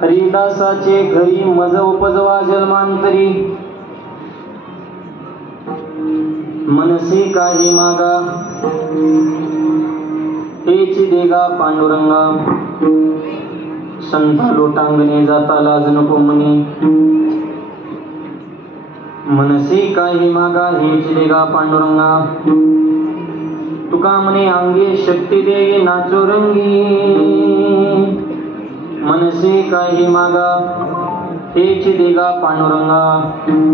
हरिदासाचे घरी मज उपजवा जन्मांतरी, मनसे काही मागा हेच देगा पांडुरंगा, संता लोटांगणे जाता लाज नको म्हणे, मनसे काही मागा हेच देगा पांडुरंगा, तुका म्हणे अंगे शक्ती दे नाचो रंगी, मनसे काही मागा हेच देगा पांडुरंगा,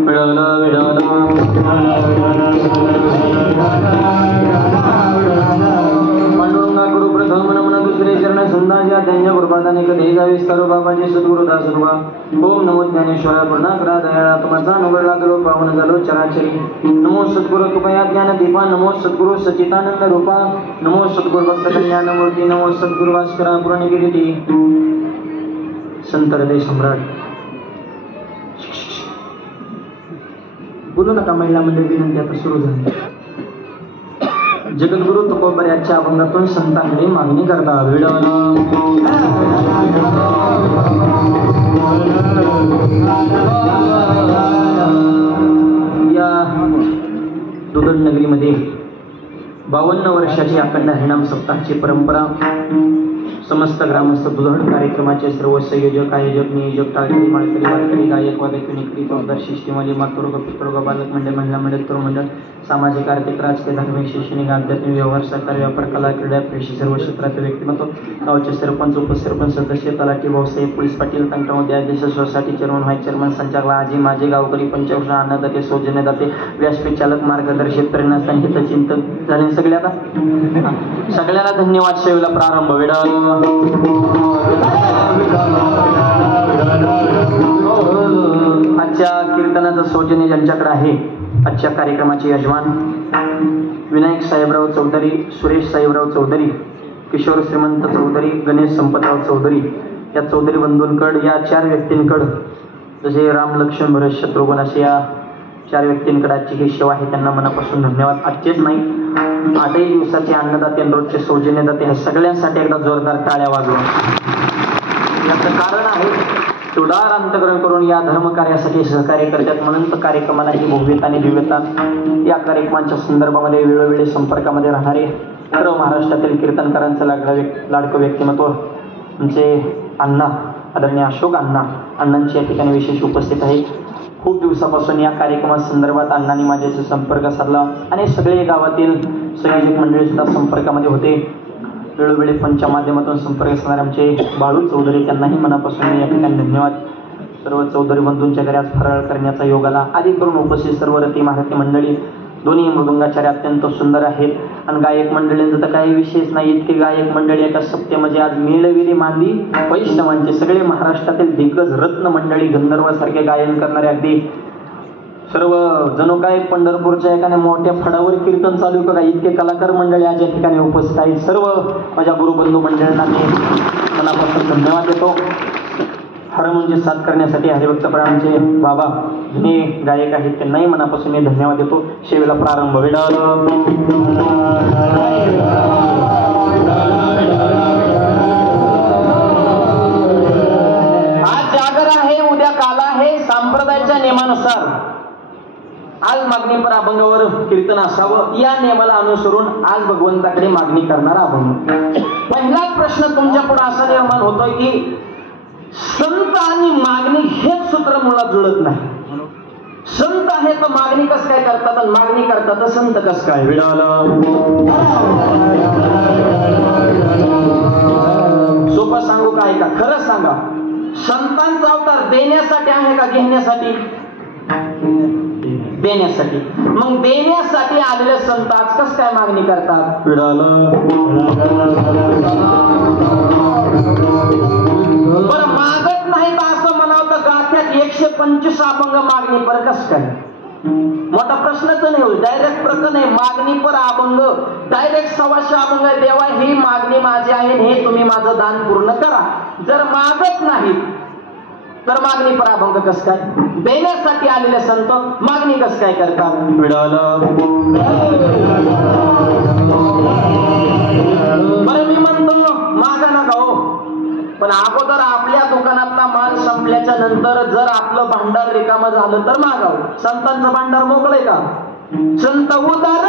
विडला विडला पांडुरंगा गुरु प्रथम नमन दुसरे चरण संदाच्या त्यांच्या कृपादाने कधी जावे स्तरो बाबाचे सद्गुरु दासरूपा. ओम नमो ज्ञानेश्वरा पूर्णाकरा दयाळा तुमचा नवरला गेलो पावन झालो चराचरी. नमो सद्गुरु तुकया ज्ञान दीपा, नमो सद्गुरु सचितानंद रूपा, नमो सद्गुरु भक्त कल्याण मूर्ती, नमो सद्गुरु भास्करा पुरणगिरी संत हृदय सम्राट. बोलू नका महिला मंडळी, विनंती आता सुरू झाली. जगद्गुरु तुकोबऱ्याच्या अभंगातून संतांकडे मागणी करतात. या दुधड नगरीमध्ये 52 वर्षाची अखंड हरिनाम सप्ताहाची परंपरा समस्त ग्रामस्थ दुधड कार्यक्रमाचे सर्व संयोजक आयोजक नियोजक टाळकरी माळकरी वारकरी गायक वादक निकरी चौदार शिष्टीमाली मातृग पितृग बालक मंडळ महिला मंडळ तरुण मंडळ सामाजिक आर्थिक राजकीय धार्मिक शैक्षणिक आध्यात्मिक व्यवहार सहकार व्यापार कला क्रीडा पेशी सर्व क्षेत्रातील व्यक्तिमत्व गावचे सरपंच उपसरपंच सदस्य तलाठी भाऊसाहेब पोलीस पाटील तंटामध्ये अध्यक्ष सोसायटी चेअरमन व्हाईस चेअरमन संचालक आजी माझे गावकरी पंचवर्ष अन्नदाते सौजन्यदाते व्यासपीठ चालक मार्गदर्शक प्रेरणास्थान हितचिंतक झाले सगळे. आता सगळ्याला धन्यवाद. सेवेला प्रारंभ. आजच्या कीर्तनाचं सौजन्य ज्यांच्याकडे आहे, आजच्या कार्यक्रमाचे यजमान विनायक साहेबराव चौधरी, सुरेश साहेबराव चौधरी, किशोर श्रीमंत चौधरी, गणेश संपतराव चौधरी या चौधरी बंधूंकड या 4 व्यक्तींकड जसे राम लक्ष्मण भरत शत्रुघ्न असे या 4 व्यक्तींकडे आजची ही सेवा आहे. त्यांना मनापासून धन्यवाद. आजचेच नाही 8 दिवसाचे अन्नदाते आणि रोजचे सौजन्यदाते ह्या सगळ्यांसाठी एकदा जोरदार टाळ्या वाजवा. याचं कारण आहे उदार अंतकरण करून या धर्मकार्यासाठी सहकार्य करतात म्हणून तर कार्यक्रमाला ही भव्यता आणि दिव्यता. या कार्यक्रमाच्या संदर्भामध्ये वेळोवेळी संपर्कामध्ये राहणारे सर्व महाराष्ट्रातील कीर्तनकारांचं लाडकं व्यक्तिमत्व आमचे अण्णा आदरणीय अशोक अण्णांची या ठिकाणी विशेष उपस्थित आहे. खूप दिवसापासून या कार्यक्रमासंदर्भात अण्णांनी माझ्याशी संपर्क साधला आणि सगळे गावातील संयोजक मंडळी सुद्धा संपर्कामध्ये होते. वेळोवेळी फोनच्या माध्यमातून संपर्क साधणारे आमचे बाळू चौधरी त्यांनाही मनापासून या ठिकाणी धन्यवाद. सर्व चौधरी बंधूंच्या घरी आज फराळ करण्याचा योग आला. आधी करून उपस्थित सर्व रती महारथी मंडळी, दोन्ही मृदुंगाचार्य अत्यंत सुंदर आहेत आणि गायक मंडळींचं तर काही विशेष नाही. इतके गायक मंडळी एका सप्तेमध्ये आज मिळविरी मांदी वैष्णवांचे सगळे महाराष्ट्रातील दिग्गज रत्न मंडळी गंधर्वासारखे गायन करणारे अगदी सर्व जणू काय पंढरपूरच्या एखाद्या मोठ्या फडावर कीर्तन चालू का इतके कलाकार मंडळी आज या ठिकाणी उपस्थित आहेत. सर्व माझ्या गुरुबंधू मंडळींना मी मनापासून धन्यवाद देतो. हरमुंजी साथ करण्यासाठी हरिभक्तपण आमचे बाबा जुने गायक आहेत त्यांनाही मनापासून मी धन्यवाद देतो. सेवेला प्रारंभ. आज जागर आहे, उद्या काल आहे. संप्रदायाच्या नियमानुसार आज मागणी पर अभंगावर कीर्तन असावं या नियमाला अनुसरून आज भगवंताकडे मागणी करणारा अभंग. पहिलाच प्रश्न तुमच्या पुढे असा निर्माण होतोय की संत आणि मागणी हेच सूत्र मुळात जुळत नाही. संत आहे तर मागणी कसं काय करतात आणि मागणी करतात तर संत कसं काय. सोपं सांगू काय का, खरं सांगा, संतांचा अवतार देण्यासाठी आहे का घेण्यासाठी? देण्यासाठी. मग देण्यासाठी आलेले संत आज कसं काय मागणी करतात? बरं मागत नाही तर असं म्हणावं तर गाथ्यात 125 अभंग मागणी पर कसं काय? मोठा प्रश्नच नाही होईल. डायरेक्ट प्रकरण आहे मागणी पर अभंग, डायरेक्ट 125 अभंग. देवा ही मागणी माझी आहे, हे तुम्ही माझं दान पूर्ण करा. जर मागत नाही तर मागणी पर अभंग कसं काय? देण्यासाठी आलेले संत मागणी कसं काय करतात? नंतर जर आपलं भांडार रिकामं झालं तर मागावं. संतांचं भांडार मोकळंय का? संत उदार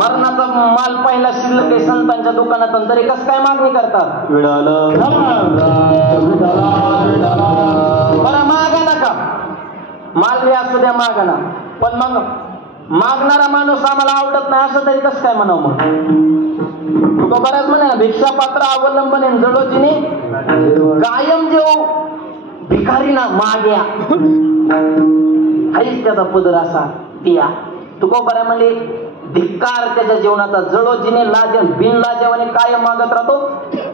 मरणाचा माल पहिला शिल्लक आहे संतांच्या दुकानात, तरी कस काय मागणी करतात? बरं मागा नका, माल बी असू द्या मागा ना, पण मग मागणारा माणूस आम्हाला आवडत नाही असं तरी कस काय म्हणावं? मग तुका बऱ्याच म्हणे ना, भिक्षा पात्र अवलंबन जळोजीने कायम जेव भिकारी ना माग्या हाच त्याचा पदर असा पिया. तुका बऱ्या म्हणले धिक्कार त्याच्या जीवनाचा. जळोजीने लाजन बिन लाजेवाने कायम मागत राहतो.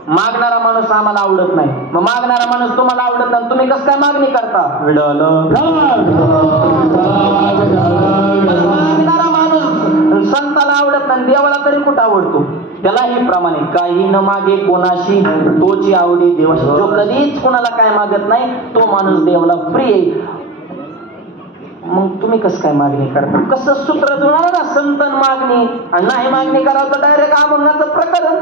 मागणारा माणूस आम्हाला आवडत नाही. मग मागणारा माणूस तुम्हाला आवडत नाही, तुम्ही कस काय मागणी करता? मागणारा माणूस संताला आवडत नाही, देवाला तरी कुठं आवडतो? त्यालाही प्रमाणे काही न मागे कोणाशी तोची आवडी देवाशी. जो कधीच कोणाला काय मागत नाही तो माणूस देवाला प्रिय. मग तुम्ही कसं काय मागणी करता? कसं सूत्र जुळणार ना? संतन मागणी आणि नाही मागणी करावं तर डायरेक्ट अभंगाचं प्रकरण.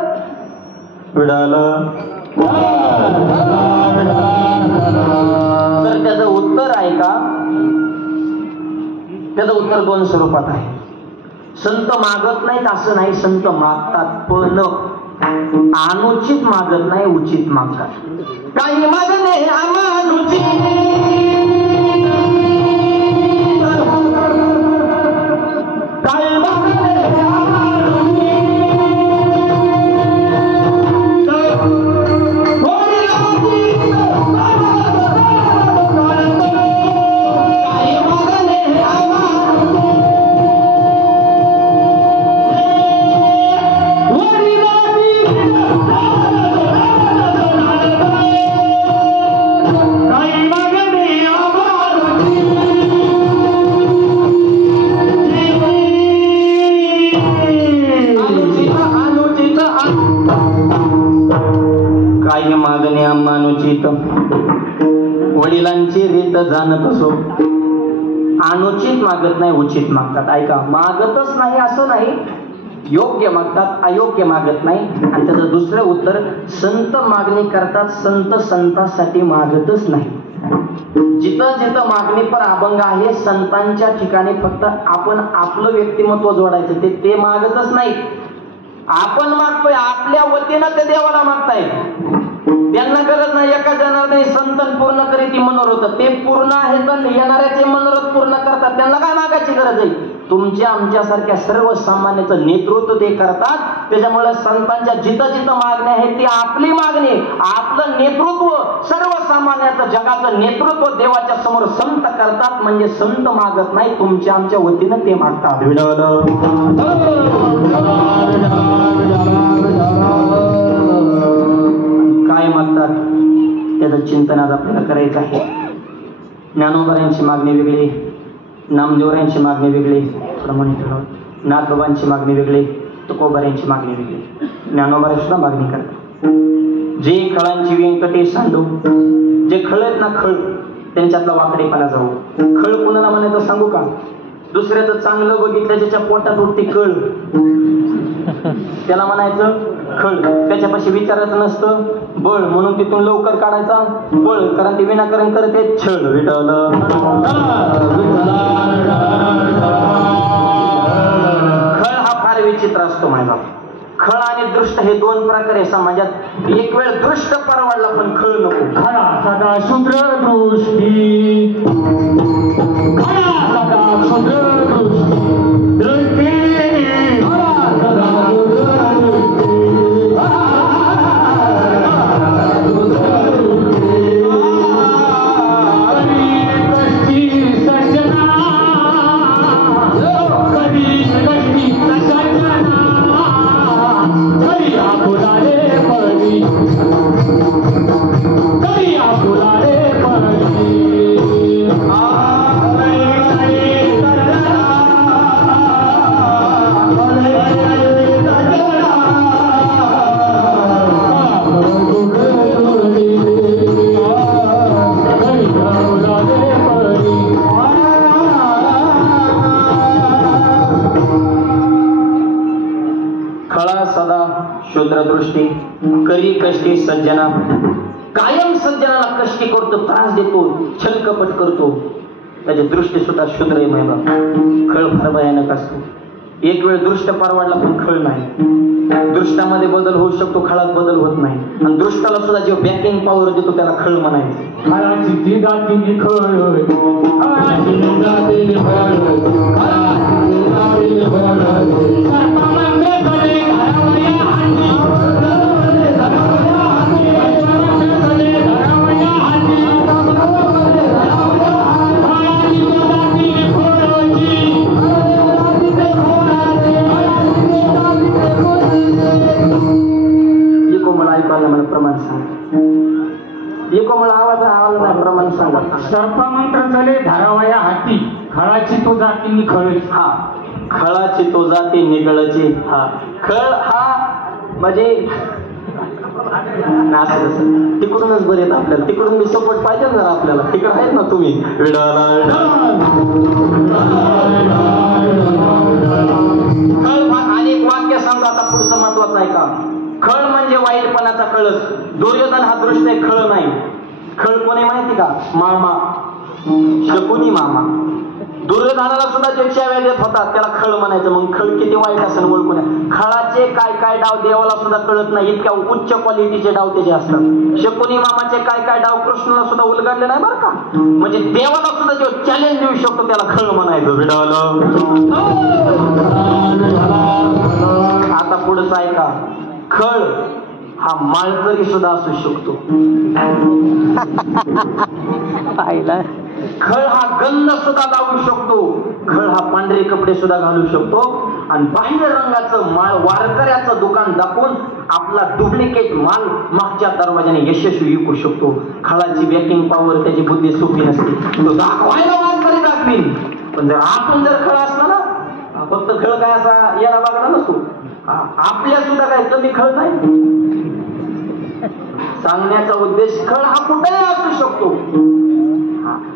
तर त्याचं उत्तर आहे का? त्याचं उत्तर दोन स्वरूपात आहे. संत मागत नाहीत असं नाही, संत मागतात पण अनुचित मागत नाही, उचित मागतात. काही मागणे अनुचित वडिलांची रीत जाणत असो. अनुचित मागत नाही, उचित मागतात. ऐका, मागतच नाही असं नाही, योग्य मागतात, अयोग्य मागत नाही. आणि त्याचं दुसरं उत्तर, संत मागणी करतात, संत संतांसाठी मागतच नाही. जिथं जिथं मागणी पर अभंग आहे, संतांच्या ठिकाणी फक्त आपण आपलं व्यक्तिमत्व जोडायचं, ते मागतच नाही. आपण मागतोय, आपल्या वतीनं ते देवाला मागताय. त्यांना गरज नाही एका जणाने संतन पूर्ण करी ती मनोरथ. ते पूर्ण आहे तर येणाऱ्याचे मनोरथ पूर्ण करतात, त्यांना काय मागायची गरज आहे? तुमच्या आमच्यासारख्या सर्वसामान्याचं नेतृत्व ते करतात. त्याच्यामुळे संतांच्या जिथं जिथं मागणी आहे ती आपली मागणी, आपलं नेतृत्व, सर्वसामान्याचं जगाचं नेतृत्व देवाच्या समोर संत करतात. म्हणजे संत मागत नाही, तुमच्या आमच्या वतीनं ते मागतात. काय मागतात त्याचं चिंतन आज आपल्याला करायचं आहे. ज्ञानोबांची मागणी वेगळी, नामदेवरांची मागणी वेगळी, नाथबाबांची मागणी वेगळी, तुकोबारांची मागणी वेगळी. ज्ञानोबा सुद्धा मागणी करतात. जे खळांची व्यंकटेश सांडू, जे खळत ना खळ त्यांच्यातला वाकडेपणा जाऊ. खळ कुणाला म्हणायचं सांगू का? दुसऱ्याचं चांगलं बघितलं ज्याच्या पोटात उठते कळ, त्याला म्हणायचं खळ. त्याच्यापाशी विचारायचं नसतं बळ, म्हणून तिथून लवकर काढायचा बळ, कारण ते विनाकारण करते छळ. विठ्ठल खळ हा फार विचित्र असतो माझा. खळ आणि दृष्ट हे दोन प्रकार आहे समाजात. एक वेळ दृष्ट परवडला पण खळ नको. खरा सदा शूद्र दृष्टी, खरा सदा शूद्र दृष्टी, दृष्टी खरा सदा शूद्रदृष्टी करी कष्टी सज्जना, कायम सज्जनाला कष्टी करतो, त्रास देतो, छलकपट करतो, त्याची दृष्टी सुद्धा शूद्र आहे महिला. खळ फार भयानक असतो. एक वेळ दृष्ट परवडला पण खळ नाही. दृष्टामध्ये बदल होऊ शकतो, खळात बदल होत नाही. आणि दृष्टाला सुद्धा जे बॅकिंग पॉवर देतो त्याला खळ म्हणायचं. खळाची ती जाती खळ, खळाची जाती प्रमाण सांग. एको मला आवाज नाही, प्रमाण सांगा. सर्पमंत्र चले धारावया हाती, खळाची तो जाती निखळ. हा, खळाची तो जाती निखळची. हा, खळ हा म्हणजे असं तिकडूनच बरे आहेत आपल्याला. तिकडून मी सपोर्ट पाहिजे ना आपल्याला. तिकडे आहेत ना तुम्ही. आणि एक वाक्य सांगतो आता पुढचं महत्वाचं आहे का. खळ म्हणजे वाईटपणाचा कळस. दुर्योधन हा दृष्ट आहे, खळ नाही. खळ कोणी माहिती का? मामा, शकुनी मामा. दुर्योधनाला सुद्धा जे शिव्या देत होता त्याला खळ म्हणायचं. मग खळ किती वाईट असेल ओळखून. खळाचे काय काय डाव देवाला सुद्धा कळत नाही, इतक्या उच्च क्वालिटीचे डाव त्याचे असतात. शकुनी मामाचे काय काय डाव कृष्णाला सुद्धा उलगडले नाही बरं का. म्हणजे देवाला सुद्धा जो चॅलेंज देऊ शकतो त्याला खळ म्हणायचं. आता पुढचं ऐका. खळ हा माळकरी सुद्धा असू शकतो. खळ हा गंध सुद्धा लावू शकतो. खळ हा पांढरे कपडे सुद्धा घालू शकतो. आणि बाह्य रंगाचं माळ वारकऱ्याचं दुकान दाखवून आपला डुप्लिकेट माल मागच्या दरवाजाने यशस्वी विकू शकतो. खळाची बॅकिंग पॉवर, त्याची बुद्धी सोपी नसते. तो दाखवायला वारकरी दाखवीन, पण जर आपण जर खळ असला ना, फक्त खळ काय असा याला बघणार नसतो. आपल्या सुद्धा काय कमी खळ नाही. सांगण्याचा उद्देश खळ हा कुठेही असू शकतो.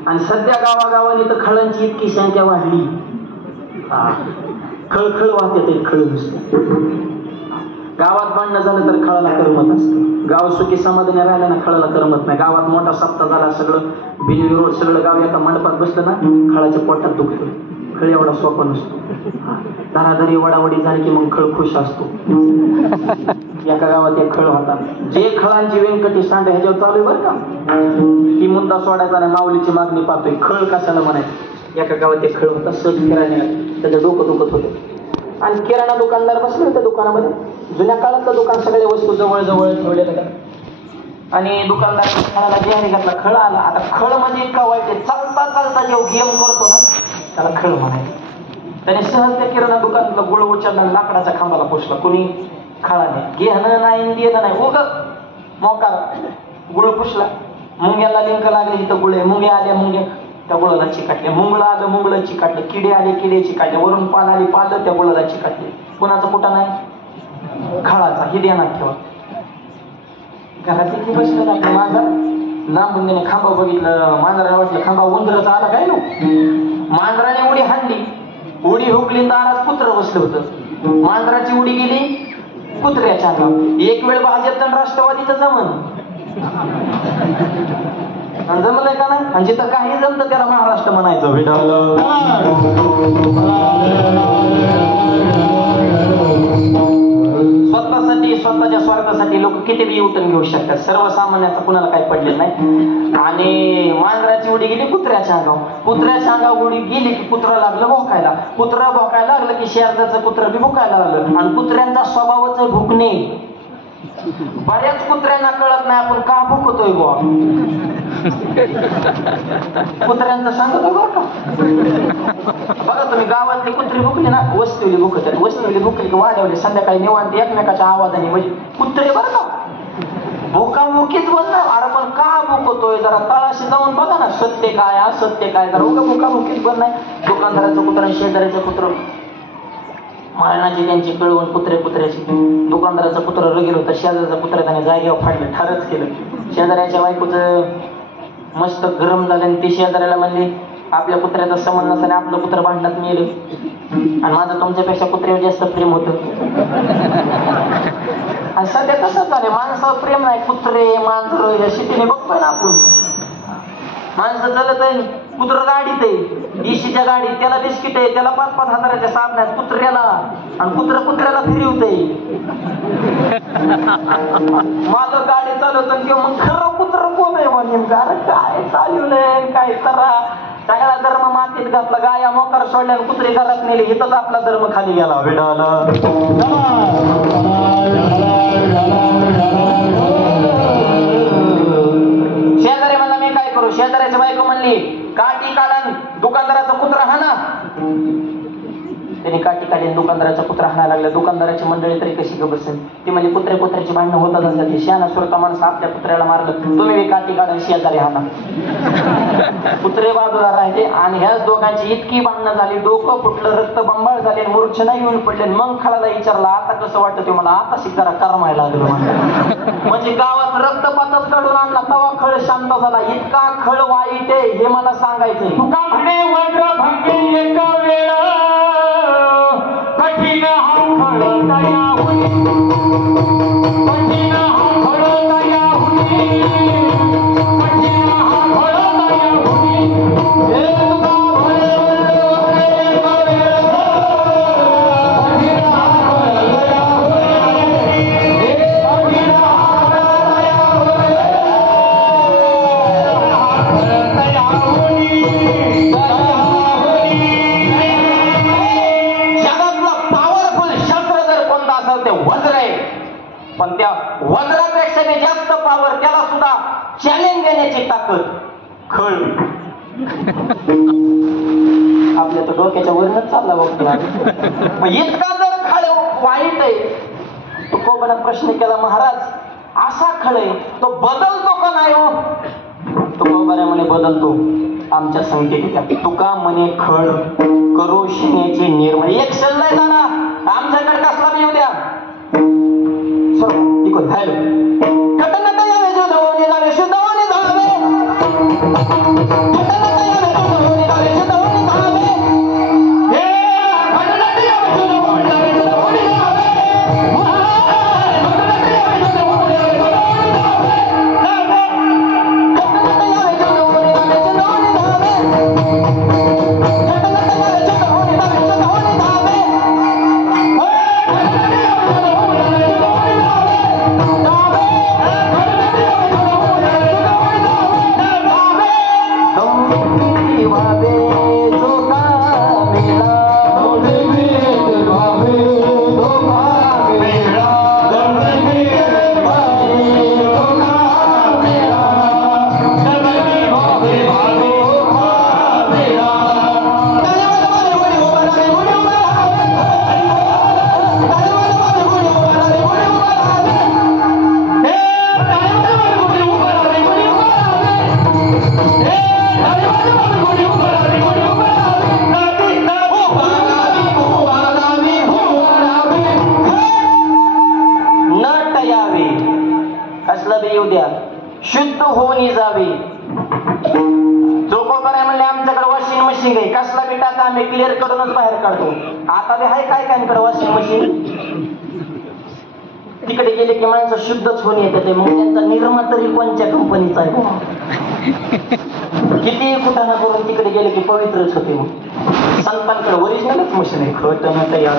आणि सध्या गावागावांनी तर खळांची इतकी संख्या वाढली. खळ वाहते ते खळ नुसते. गावात भांडणं झालं तर खळाला करमत असतं. गाव सुखी समाधानी राहिलं ना, खळाला करमत नाही. गावात मोठा सप्ताह झाला, सगळं बिनविरोध सगळं गाव एका मंडपात बसलं ना, खळाच्या पोटात दुखतं. खळ एवढा सोपा नसतो. धराधरी वडावडी झाली की मग खळ खुश असतो. एका गावात एक खळ होता. जे खळांची व्यंकटी सांड ह्याच्यावर चालू आहे बरं का. ही मुद्दा सोडायचा नाही, माऊलीची मागणी पाहतोय. खळ कशाला म्हणायचं. एका गावात एक खळ होता. सहज किराणा, त्याचं डोकं दुखत होतं. आणि किराणा दुकानदार बसले होते दुकानामध्ये. जुन्या काळातलं दुकान, सगळ्या वस्तू जवळ जवळ ठेवलेल्या. आणि दुकानदार खळाला बिहारी घातला. खळ आला. आता खळ म्हणजे इतका वाईट आहे, चालता चालता जेव्हा गेम करतो ना त्याला खळ म्हणायचं. त्याने सहज त्या किराणा दुकानातला गुळ उचलला, लाकडाच्या खांबाला पोचला. कुणी? खळाने. घेणं नाही देणं नाही, उग मोकार गुळ पुसला. मुंग्याला लिंक लागले, इथं गुळे. मुंग्या आल्या, मुंग्या त्या गुळाला चिकाटले. मुंगळं आलं, मुंगळं चिकाटलं. किडे आले, किडे चिकाटले. वरून पाल आली, पाल त्या गुळाला चिकाटले. कोणाचा कुठं नाही? खळाचा. हे ध्यानात ठेवा. घरात इथे बसलं आपलं मांजर, लांबून गेले, खांबा बघितलं. मांजराला वाटलं खांबा उंदराचा आला काय नो. मांजराने उडी हाणली, उडी हुकली, दारात कुत्रं बसलं होतं. मांजराची उडी गेली कुत्र्याच्या अंगावर. एक वेळ भाजप आणि राष्ट्रवादीचं जमन जमलंय का नाही. आणि जिथं काही जमतं त्याला महाराष्ट्र म्हणायचं. स्वतःसाठी स्वतःच्या स्वार्थासाठी लोक किती बी युटर्न घेऊ शकतात. सर्वसामान्याचं कुणाला काही पडलेलं नाही. आणि मांजराची उडी गेली कुत्र्याच्या अंगावर, कुत्र्याच्या अंगावर उडी गेली की कुत्रा लागलं भोकायला, कुत्रा भोकायला लागलं की शेजारचं कुत्रं बी भुकायला लागलं. आणि कुत्र्यांचा स्वभावच आहे भुकणे. बऱ्याच कुत्र्यांना कळत नाही आपण का भुकतोय बुवा. कुत्र्यांचं सांगतो बरं का. बघा तुम्ही गावातली कुत्री भुकली ना, वस्तीवली भुकत, वस्तीवली भुकली की वाढवली संध्याकाळी निवांत एकमेकाच्या आवाजाने, म्हणजे कुत्रे बरं का भुकामुकीच बोलणार. अरे पण का भुकतोय जरा तळाशी जाऊन बघा ना, सत्य काय असत्य काय, जरा उगा भुकामुकीच बोल नाही. दुकानदाराचं कुत्रं, शेजाऱ्याचं कुत्रं, मारणाची त्यांची कळवून कुत्र्याची. दुकानदाराचं कुत्रं रगेल होतं, शेजाऱ्याचं कुत्रं त्याने जागेवर फाडलं, ठारच केलं. शेजाऱ्याच्या बायकोचं मस्त गरम झालं आणि ती शेजाऱ्याला म्हणली आपल्या कुत्र्याचा संबंध नसताना आपलं कुत्रं भांडणात मेलं आणि माझं तुमच्यापेक्षा कुत्र्यावर जास्त प्रेम होतं. आणि सध्या तसंच झालं, माणसावर प्रेम नाही, कुत्रे मांजर या शिटीने बघतोय ना आपण. माणसं चालत आहे, कुत्रं गाडीत आहे, इशीच्या गाडीत, त्याला बिस्किट आहे, त्याला 5-5 हजाराच्या साबण आहेत कुत्र्याला, आणि कुत्र्याला फिरवतंय. माझं गाडी चालवत किंवा मग खरं कुत्रं कोण आहे म्हणजे काय चालवलंय काय करा. सगळा धर्म मातीत घातला, गाया मोकार सोडल्या कुत्रे घरात नेले, इथंच आपला धर्म खाली गेला. विडाला शेजारी म्हणला मी काय करू. शेजाऱ्याच्या बायको म्हणली काठी काढून दुकानदाराचा कुत्रा हाना. त्याने काठी काढून दुकानदाराचा कुत्रा हाणायला लागला. दुकानदाराची मंडळी तरी कशी ग बसेल. ती म्हणजे कुत्र्याची भांडणं होतात असतात. शहाणा सुरका माणसं आपल्या कुत्र्याला मारलं, तुम्ही काठी काढून शेजारी हाना. कुत्रे बाजूला राहिले आणि ह्याच दोघांची इतकी भांडणं झाली, डोकं फुटलं, रक्त बंबाळ झाले, मूर्छना येऊन पडले. मग खालाला विचारला आता कसं वाटतं ते मला. आता शिक जरा करमायला लागलं. म्हणजे गावात रक्तपातच काढून आणला तवा खळ शांत झाला. इतका खळ वाईट आहे हे मला सांगायचंय. एका वेळा कठीण हा खळ तया होई, कठीण हा खळ तया होई, कठीण हा खळ तया होई. एका वेळा कठीण हा खळ तया होई, कठीण हा खळ तया होई, खळ तया होई. ते वज्र आहे, पण त्या वज्रापेक्षा जास्त पावर, त्याला सुद्धा चॅलेंज देण्याची ताकद खळ. आपल्या तर डोक्याच्या वरनच चालला बघतो. इतका जर खळ वाईट आहे, तुकोबानं प्रश्न केला महाराज असा खळ आहे तो बदलतो का नाही हो. तुकोबाने म्हणे बदलतो. आमच्या संकेत तुका म्हणे खळ करो शिण्याची निर्मळ. एक सल्ला झाला आमच्याकडे कसला बी येऊ द्या. शुद्ध होऊन जावे. चोकोबाराय म्हणले आमच्याकडे वॉशिंग मशीन आहे, कसला बी टाका आम्ही क्लिअर करूनच बाहेर काढतो. आता बी आहे काय काय वॉशिंग मशीन. तिकडे गेले की माणसं शुद्धच होऊन येते. मग त्यांचा निर्मा तरी कोणत्या कंपनीचा आहे. किती कुठाना करून तिकडे गेले की पवित्रच होते. मग संतांकडे ओरिजिनलच मशीन आहे, खट न तयार.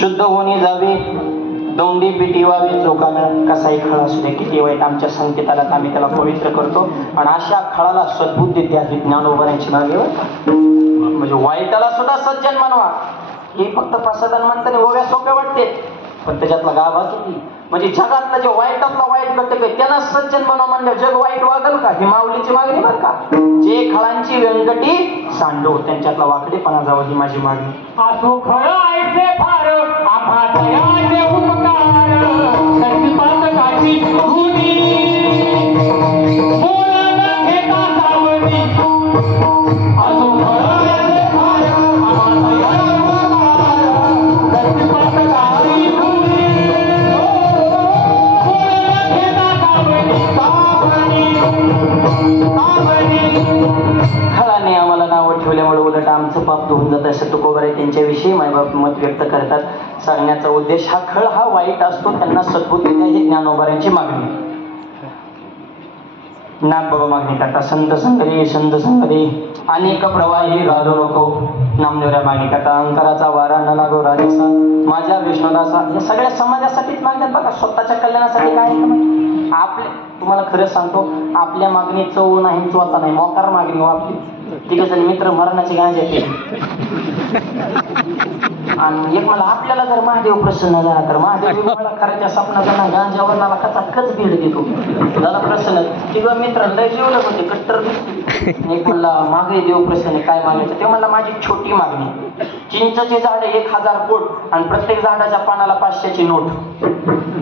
शुद्ध होणे जावे दोंडी पिटी वावी चोकाला कसाही खळ असू दे, किती वाईट आमच्या संकेताला आम्ही त्याला पवित्र करतो आणि अशा खळाला सद्बुद्धी द्या ही ज्ञानोबांची मागे म्हणजे वाईटाला सुद्धा सज्जन मानवा. हे फक्त प्रसाधन म्हणताना ओव्या सोप्या वाटते पण त्याच्यातला गाभा किती. म्हणजे जगातला जे वाईटातला वाईट घटक आहे त्यांना सज्जन बनवा म्हणलं जग वाईट वागल का? ही माऊलीची मागणी बरं का. जे खळांची व्यंकटी सांडो त्यांच्यातला वाकडेपणा जावं ही माझी मागणी. असो खरं आयचे फार आपातयाचे उपकार संपादकाची धुनी बोलणं घेता सावधी. असो खरं आयचे फार आपातयाचे उपकार संपादकाची धुनी बोलणं घेता सावधी. खळाने आम्हाला नावं ठेवल्यामुळे उलट आमचं पाप धुवून जात असं तुकोबारे त्यांच्याविषयी मायबाप मत व्यक्त करतात. सांगण्याचा उद्देश हा खळ हा वाईट असतो त्यांना सद्बुद्धी द्या ही ज्ञानोबाऱ्यांची मागणी. नाम बाबा मागणी करता संत संगरी संत संगरी अनेक प्रवाही घालू नको. नामदेवऱ्या मागणी करता अंकाराचा वारा न लागो राजसा माझ्या विष्णुदासा. या सगळ्या समाजासाठीच मागण्यात बघा, स्वतःच्या कल्याणासाठी काय आहे आपल्या. तुम्हाला खरं सांगतो आपल्या मागणी चव नाही चोता नाही मोकार मागणी हो आपली. तिघ जण मित्र मरणाचे गांजे आणि एक मला आपल्याला जर महादेव प्रसन्न झाला तर महादेव मला खऱ्याच्या स्वप्नाचा गांजावर मला कचाकच भीड देतो झाला प्रसन्न. तिघ मित्र लय जेवलं होते कट्टर दिसते. एक म्हणला मागे देव प्रसन्न काय मागायचं ते म्हणला माझी छोटी मागणी चिंचचे झाड 1000 कोट आणि प्रत्येक झाडाच्या पानाला 500ची नोट.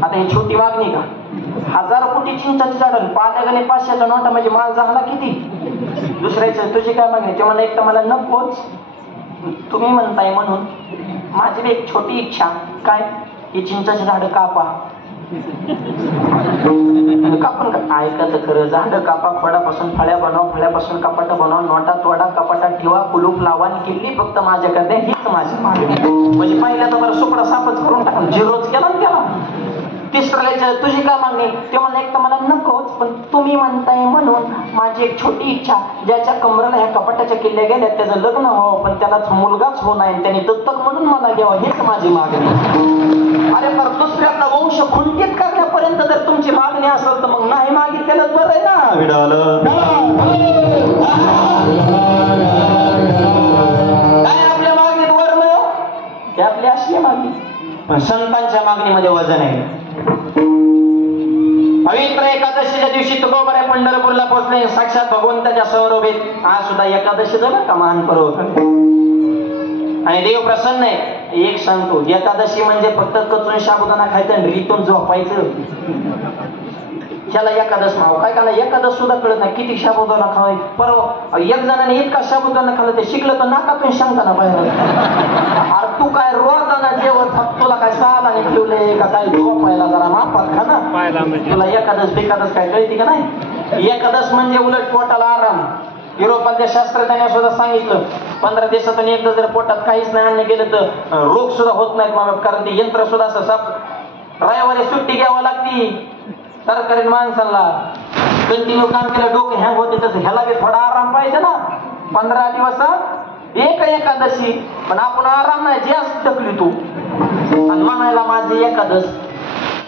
आता ही छोटी मागणी का? 1000 कोटी चिंचाचे झाड पाल्यागणे 500च्या नोटा म्हणजे माल झाला किती. दुसऱ्याचं तुझी काय मागणी ते म्हणलं एक तर मला नकोच तुम्ही म्हणताय म्हणून माझी एक छोटी इच्छा काय ही चिंचाची झाड कापा. कापून का ऐकायचं खरं झाड कापा फळापासून फळ्या बनवा फळ्यापासून कपाट बनवा नोटा तोडा कपाटात ठेवा कुलूप लावा किल्ली फक्त माझ्याकडे हीच माझी मागणी. म्हणजे पहिल्या तर बरं सुपडा सापच करून टाका झिरोच केला ना त्याला. तिसऱ्याचं तुझी काय मागणी ते म्हणलं एक तर मला नकोच पण तुम्ही म्हणताय म्हणून माझी एक छोटी इच्छा ज्याच्या कमरेला ह्या कपाटाच्या किल्ल्या गेल्या त्याचं लग्न व्हावं पण त्यालाच मुलगाच होऊ नये त्यांनी दत्तक म्हणून मला घ्यावं हीच माझी मागणी. अरे तर दुसऱ्यातला वंश खुंटीत करण्यापर्यंत जर तुमची मागणी असेल तर मग नाही मागितलेलंच बरं आहे ना. काय आपल्या मागणीत वर्ण हे आपली अशी आहे मागणी पण संतांच्या मागणीमध्ये वजन आहे. पवित्र एकादशीच्या दिवशी तुकोबारे पंढरपूरला पोहोचले साक्षात भगवंताच्या समोर आज सुद्धा एकादशी झालं का महान पर्व आणि देव प्रसन्न आहे. एक सांगतो एकादशी म्हणजे फक्त कचून साबुदाणा खायचं आणि रितून झोपायचं त्याला एकादश भाव काय का एकादश सुद्धा कळत नाही किती साबुदाणा खावाय. परवा एक जणाने इतका साबुदाणा खाल्ला ते शिकलं तर नाकातून सांगताना पाहिजे. अरे तू काय रोजाना जेवण तुला काय सालाने ठेवले का काय झोपायला जरा मापात खा ना. तुला एकादश बेकादश काय कळते का नाही. एकादश म्हणजे उलट पोटाला आराम. युरोपातल्या शास्त्रज्ञांनी सुद्धा सांगितलं 15 दिवसातून एकदा जर पोटात काहीच नाही आणलं गेलं तर रोग सुद्धा होत नाहीत मानव. कारण ते यंत्र सुद्धा असं रविवारी सुट्टी घ्यावं लागती सरकारी माणसांना. कंटिन्यू काम केलं डोकं हँग होते तसं ह्याला बी थोडा आराम पाहिजे ना. 15 दिवसात एक एकादशी पण आपण आराम नाही जास्त ढकली तू आणि म्हणायला माझी एकादश.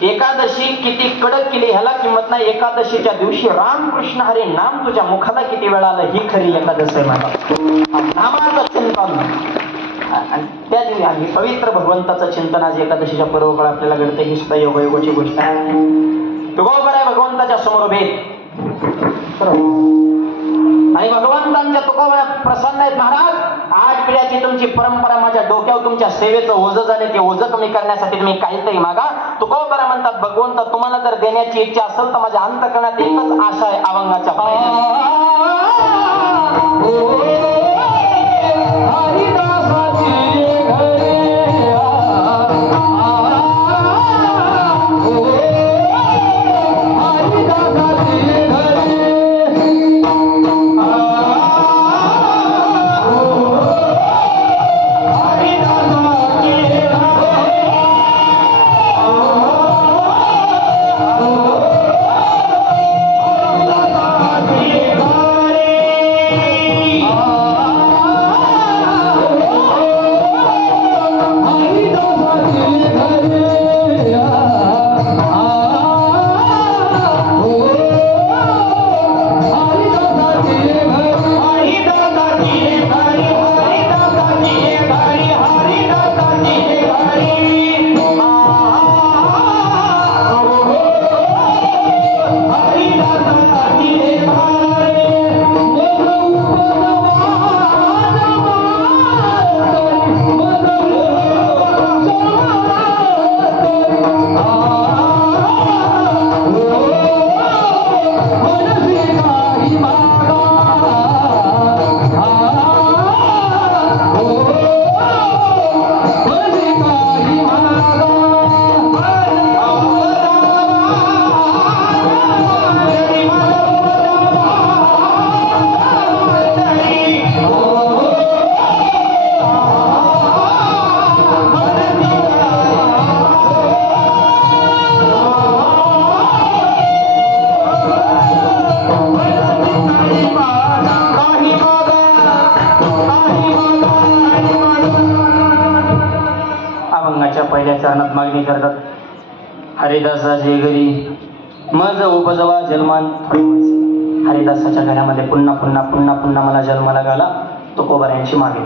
एकादशी किती कडक केली ह्याला किंमत नाही. एकादशीच्या दिवशी रामकृष्ण हरी नाम तुझ्या मुखाला किती वेळा आलं ही खरी एकादश आहे माझा नामाचं चिंतन. आणि त्या दिवशी आम्ही पवित्र भगवंताचं चिंतन आज एकादशीच्या पर्वकाळ आपल्याला घडते ही सुद्धा योगायोगाची गोष्ट आहे. तुकोबर आहे भगवंताच्या समोर भेट आणि भगवंतांच्या तुकोबऱ्या प्रसन्न आहेत. महाराज 8 पिढ्याची तुमची परंपरा माझ्या डोक्यावर तुमच्या सेवेचं ओझं झाले ते ओझं कमी करण्यासाठी तुम्ही काहीतरी मागा. तुकोबऱ्या म्हणतात भगवंत तुम्हाला जर देण्याची इच्छा असेल तर माझ्या अंतःकरणात एकच आशा आहे अभंगाच्या Ah हरिदासाचे घरी मज उपजवा जन्मान. हरिदासाच्या घरामध्ये पुन्हा पुन्हा पुन्हा पुन्हा मला जन्माला घाला. तुकोबाऱ्यांची मागणी.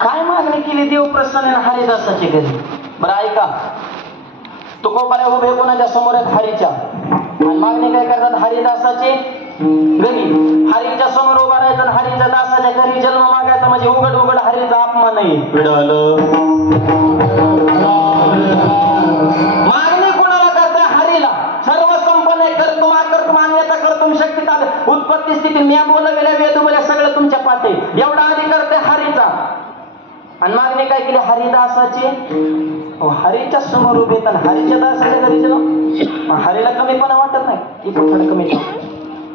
काय मागणी केली देव प्रसन्न हरिदासाची घरी? बरं ऐका, तुकोबाऱ्या उभे कोणाच्या समोर आहेत? हरीच्या. आणि मागणी काय करतात? हरिदासाची घरी. हरीच्या समोर उभा राहायचं आणि हरीच्या दासाच्या घरी जन्म मागायचा म्हणजे उघड उघड हरीचा अपमान नाही. मागणी कोणाला करता? हरीला. सर्व संपन्न करतो करतो मान्यता करतो शक्ती उत्पत्ती स्थिती म्या बोलवल्या वेद बोल्या सगळं तुमच्या पाठी. एवढा अधिकार ते हरीचा. आणि मागणी काय केली? हरिदासाची. हरीच्या समोर उभे आणि हरीच्या दासाच्या घरी जन्म. हरीला कमीपणा वाटत नाही. ती कुठं कमी?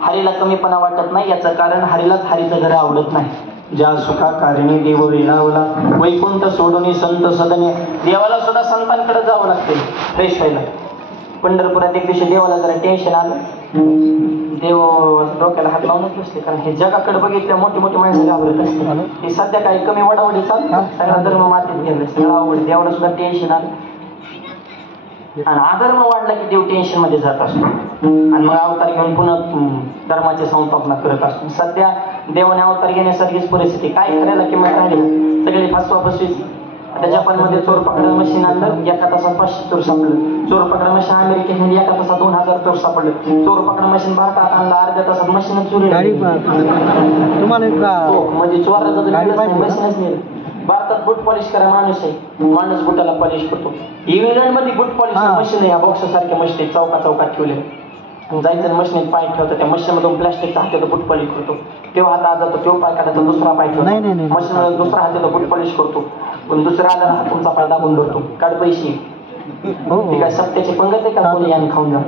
हरीला कमीपणा वाटत नाही. याचं कारण हरीलाच हरीचं घर आवडत नाही. ज्या सुखा कारिणी देव विणावला वैकुंठ सोडून संत सदने. देवाला सुद्धा संतांकडे जावं लागते फ्रेश व्हायला. पंढरपुरात एक दिवशी देवाला जरा टेन्शन आलं. देव डोक्याला हात लावूनच बसले. कारण हे जगाकडे बघितलं मोठी मोठी माणसं घाबरत असते. हे सध्या काही कमी वडावडी चालतात. सगळा धर्म मातीत गेले. सगळं आवड. देवाला सुद्धा टेन्शन आलं. आणि अधर्म वाढला की देव टेन्शन मध्ये जात असतो. आणि मग अवतार घेऊन पुन्हा धर्माची संस्थापना करत असतो. सध्या देवाने अवतार घेण्यासारखीच परिस्थिती. काय करायला किंमत राहिली? सगळी फसवाफसवी. आता जपानमध्ये चोर पकडा मशीन आणलं. एका तासात 500 चोर सापडलं. चोर पकडा मशीन अमेरिकेमध्ये एका तासात 2000 चोर सापडलं. चोर पकडा मशीन भारतात आणला. अर्ध्या तासात मशीनच चोरी तुम्हाला म्हणजे चोराचा मशीनच नाही. भारतात बुट पॉलिश करा माणूस आहे. माणूस बुटाला पॉलिश करतो. इंग्लंड मध्ये बुट पॉलिश मशीन आहे. बॉक्स सारख्या मशीन चौका चौकात ठेवले. जायचं मशीनीत पाय ठेवतो. त्या मशीन मधून प्लास्टिकचा हात येतो. बुट पॉलिश करतो. तेव्हा हात आज जातो. तेव्हा पाय काढायचा. दुसरा पाय ठेवतो. मशीन मध्ये दुसरा हात येतो. बुट पॉलिश करतो. पण दुसरा आला हात तुमचा पाय दाबून धरतो. काढ पैसे. ते काय सप्त्याचे पंगत आहे का? कोणी याने खाऊन जा.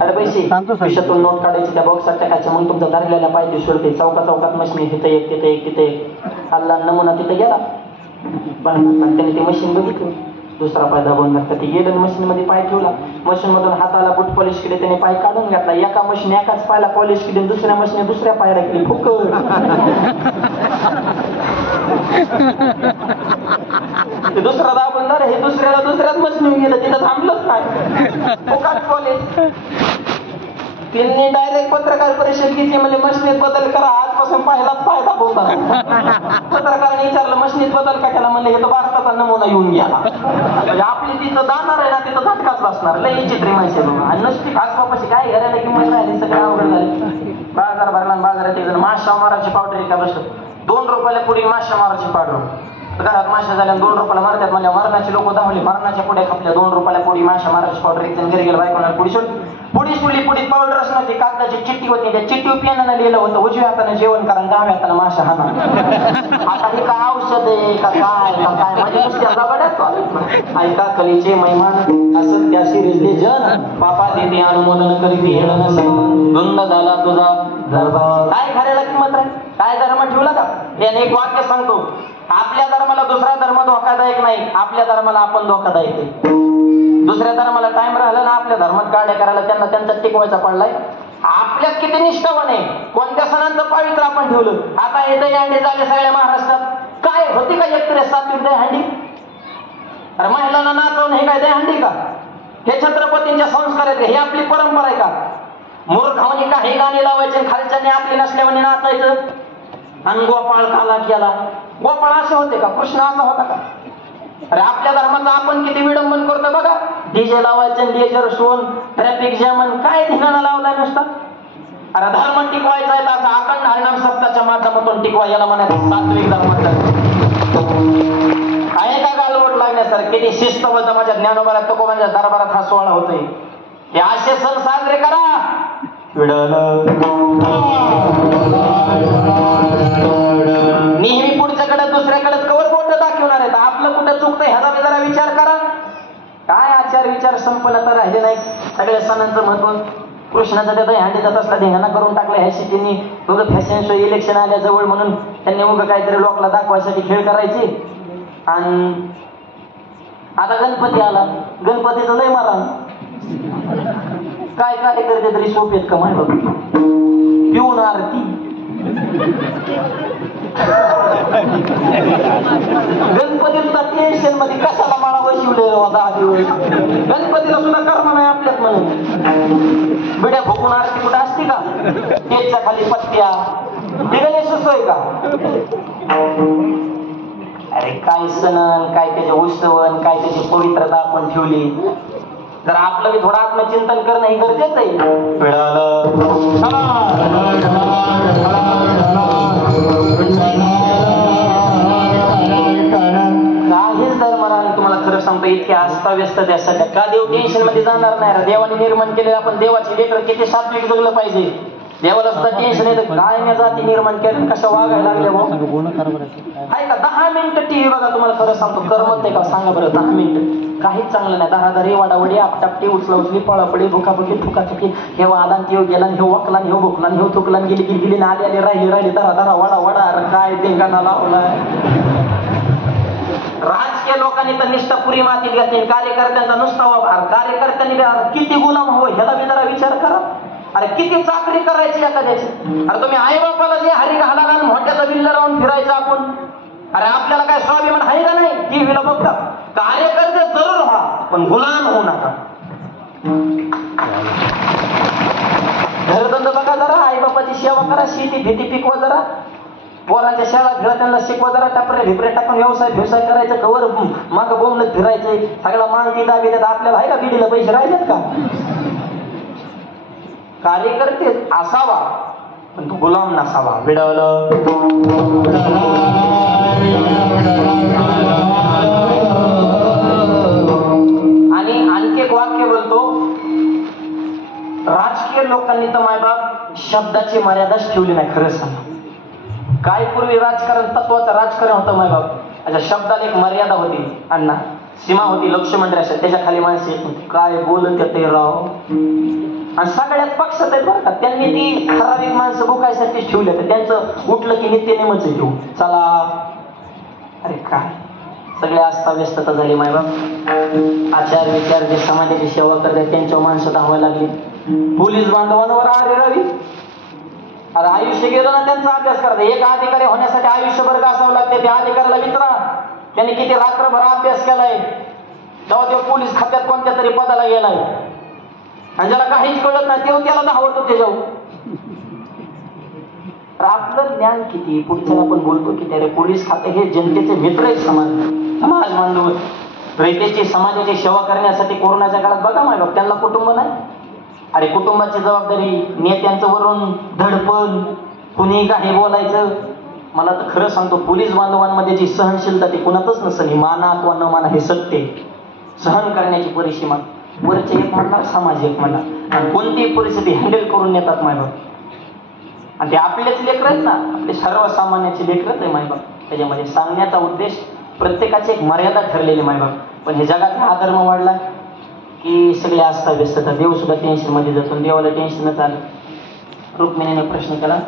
अरे पैसे खिशातून नोट काढायची. त्या बॉक्सात टाकायचं. मग तुमचा धरलेला पाय ते सोडते. चौका चौकात मशीन तिथे एक तिथे एक तिथे एक. हल्ला नमुना तिथे गेला. पण त्याने ते मशीन बघितलं. दुसरा पाय दाबून लागतात. ते गेलं मशीन मध्ये पाय ठेवला. मशीन मधून हाताला बुट पॉलिश केले. त्याने पाय काढून घातला. एका मशीन एकाच पायाला पॉलिश केली. दुसऱ्या मशीन दुसऱ्या पायाला केली. फुकट. ते दुसरा दाबून झालं. हे दुसऱ्याच मशीन गेलं. तिथं थांबलंच नाही. फुकट पॉलिश. त्यांनी डायरेक्ट पत्रकार परिषद घेतली. म्हणजे मशीनीत बदल करा. आजपासून पाहिलाच फायदा होता. पत्रकाराने विचारलं मशीनीत बदल का केला? म्हणले तो भारताचा नमुना येऊन गेला. म्हणजे आपली तिथं जाणार आहे ना तिथं झटकाच बसणार. लई विचित्र माहिती आहे बाबा. आणि नसती आजपापाशी काय घरायला किंमत राहिली. सगळं अवघड झाले. बाजार भरला. बाजारात एक जण माशा माराची पावडर एका बसत. 2 रुपयाला पुढे माशा माराची पावडर. घरात माशा झाल्या 2 रुपयाला मारतात. म्हणजे मरणाचे लोक धावले. मरणाच्या पुढे खपल्या. 2 रुपयाला पुढे माशा माराची पावडर. एक जण घरी गेला. बायकोला पुढे सोड. पुढी सोडली. पुढे पावडर असणार. ती कागदाची चिठ्ठी होती. त्या चिठ्ठी पेनानं लिहिलं होतं उजव्या हाताने जेवण करा. डाव्या हाताने माशा हाना. आता हे काय औषध आहे का काय म्हणजे नुसत्या लबाड्यात. ऐका कलीचे महिमान असं त्या शिरीजले जन. पापा देते अनुमोदन करीत हेळ नसेल. धुंद झाला तुझा दरबार. काय खऱ्याला किंमत राहील? काय धर्म ठेवला का? याने एक वाक्य सांगतो. आपल्या धर्माला दुसरा धर्म धोकादायक नाही. आपल्या धर्माला आपण धोकादायक आहे. दुसऱ्या धर्माला टाइम राहिला ना आपल्या धर्मात गाड्या करायला त्यांना त्यांचा टिकवायचा पडलाय. आपल्यात किती निष्ठावान आहे. कोणत्या सणांचं पावित्र आपण ठेवलं. आता हे दहीहंडी झाले सगळ्या महाराष्ट्रात. काय होती का एकतरी 7 दहीहंडी? अरे महिलांना नाचवून हे काय दहीहंडी का? हे छत्रपतींच्या संस्कार आहेत. ही आपली परंपरा आहे का? मूर्खावणी का हे गाणी लावायचे. खालच्याने आपली नसल्याने नाचायचं. आणि गोपाळ काला केला. गोपाळ असे होते का? कृष्ण असा होता का? अरे आपल्या धर्माचं आपण किती विडंबन करतो बघा. डीजे लावायचे. डीजेवर शोन ट्रॅफिक जॅम काय ठिकाणा लावलाय नुसता. अरे धर्म टिकवायचा आहे असं अखंड हरिनाम सप्ताच्या माध्यमातून टिकवा. याला म्हणायचं सात्विक धर्म. आहे का गालबोट लागण्यासारखं? किती शिस्तबद्ध माझ्या ज्ञानोबाला तुकोबांच्या दरबारात हा सोहळा होतोय. हे असे सण साजरे करा. नेहमी पुढच्याकडे दुसऱ्याकडे कवर बोट दाखवणार आहेत. आपलं कुठं चुकतंय ह्याचा जरा विचार करा. काय आचार विचार संपन्न तर राहिले नाही. सगळ्या सणांचं महत्व. कृष्णाचा त्या दहीहंडीचा तसला धिंगाणा करून टाकला. ह्या सिटींनी उगं फॅशन शो इलेक्शन आल्या जवळ म्हणून त्यांनी उगं काहीतरी लोकला दाखवायसाठी खेळ करायचे. आणि आता गणपती आला. गणपतीचं लय मारा. काय कार्यकर्ते तरी सोपेत का माहिती पिऊन आरती. गणपतीला टेन्शन मध्ये कशाला मला बसवले 10 दिवस. गणपतीला सुद्धा कर्म नाही आपल्यात म्हणून. बिड्या भोकून आरती कुठं असते का? टेजच्या खाली पत्त्या बिगले सुचतोय का? अरे काय सण, काय त्याचे उत्सवन, काय त्याची पवित्रता आपण ठेवली. जर आपलं बी थोडं आत्मचिंतन करणं हे गरजेचं आहे. काहीच धर्मराने तुम्हाला खरं सांगतो इतके अस्ताव्यस्त त्या सध्या का देव टेन्शन मध्ये जाणार नाही. देवाने निर्माण केले आपण देवाची लेकरं किती सात्विक जगलं पाहिजे. देवाला सुद्धा टेन्शन येतं काय नाही जाती निर्माण केलं कशा वागायला लागल्या आहे का. 10 मिनिटं टीव्ही बघा तुम्हाला खरं सांगतो करमत नाही का सांगा बरं. 10 मिनिटं काहीच चांगलं नाही. दहादारी वाडावडी आपटापटी उचला उचली पळापडी भुकाभुकी फुकाफुकी हे वादान हे गेला हे वकला हे भुकला हे थुकला गेली आले आले राहिले दरा वडा वडा काय देंगाणा लावलाय. राजकीय लोकांनी तर निष्ठा पुरी मातीत घातली. कार्यकर्त्यांचा नुसता वापर. कार्यकर्त्यांनी किती गुलाम हवं ह्याला मी जरा विचार करा. अरे किती चाकरी करायची एखाद्याची. अरे तुम्ही आई बापाला जे हरी घालाला आणि मोठ्याचा बिल्ल राहून फिरायचं आपण. अरे आपल्याला काय स्वाभिमान आहे का नाही. टीव्हीला बघता कार्यकर्ते जरूर व्हा पण गुलाम होऊ नका. घरधंदा बघा जरा. आई बापाची सेवा करा. शेती भीती पिकवा जरा. पोरांच्या शाळा फिरा त्यांना शिकवा जरा. टापरे भिपरे टाकून व्यवसाय करायचं. कवर माग बोंबलत फिरायचंय. सगळा मागणी दाबी देत आपल्याला आहे का बिडीला पैसे राहिलेत का. कार्यकर्ते असावा पण तो गुलाम नसावा. विडवलं आणि आणखी एक वाक्य बोलतो. राजकीय लोकांनी तर मायबाप शब्दाची मर्यादाच ठेवली नाही. खरं सांगा काय पूर्वी राजकारण तत्वाचं राजकारण होतं मायबाप. अच्छा शब्दाला एक मर्यादा होती अण्णा सीमा होती. लक्ष्मण रेषा त्याच्या खाली माणसं येत होती. काय बोलत ते राव. आणि सगळ्यात पक्षात आहेत बरं का. त्यांनी ती ठराविक माणसं भुकायसाठी ठेवले तर त्यांचं उठलं की नित्य नेमच घेऊ चला. अरे काय सगळे अस्ताव्यस्तता झाली मायबाप. आचार विचार जे समाजाची सेवा करतात त्यांच्यावर माणसं धावायला लागली. पोलीस बांधवांवर आरे रवी. अरे आयुष्य गेलं ना त्यांचा अभ्यास करायचा. एक अधिकारी होण्यासाठी आयुष्यभर असावं लागते. त्या अधिकाऱ्याला विचारा त्यांनी किती रात्रभर अभ्यास केलाय. तेव्हा तो पोलीस खात्यात कोणत्या तरी पदाला गेलाय. आणि ज्याला काहीच कळत नाही तेव्हा त्याला धावतो ते जाऊ. आपलं ज्ञान किती पुढच्याला आपण बोलतो किती. अरे पोलीस खाते हे जनतेचे मित्र आहेत. समाज बांधव रयतेची समाजाची सेवा करण्यासाठी कोरोनाच्या काळात बघा मायबाप त्यांना कुटुंब नाही. अरे कुटुंबाची जबाबदारी नेत्यांचं वरून धडपण कुणी काही बोलायचं. मला तर खरं सांगतो पोलीस बांधवांमध्ये जी सहनशीलता ती कुणातच नसेल. ही माना अथवा न माना हे सत्य. सहन करण्याची परिसीमा वरचे एक म्हणणार समाज एक म्हणणार. आणि कोणतीही परिस्थिती हँडल करून नेतात मायबाप. आणि ते आपलेच लेकर आहेत ना. आपले सर्वसामान्याचे लेकरच आहे मायबाप. त्याच्यामध्ये सांगण्याचा उद्देश प्रत्येकाची एक मर्यादा ठरलेली मायबाप. पण हे जगात हा धर्म वाढला की सगळे अस्ताव्यस्तता. देव सुद्धा टेन्शन मध्ये जातो. देवाला टेन्शनच आलं. रुक्मिणीने प्रश्न केला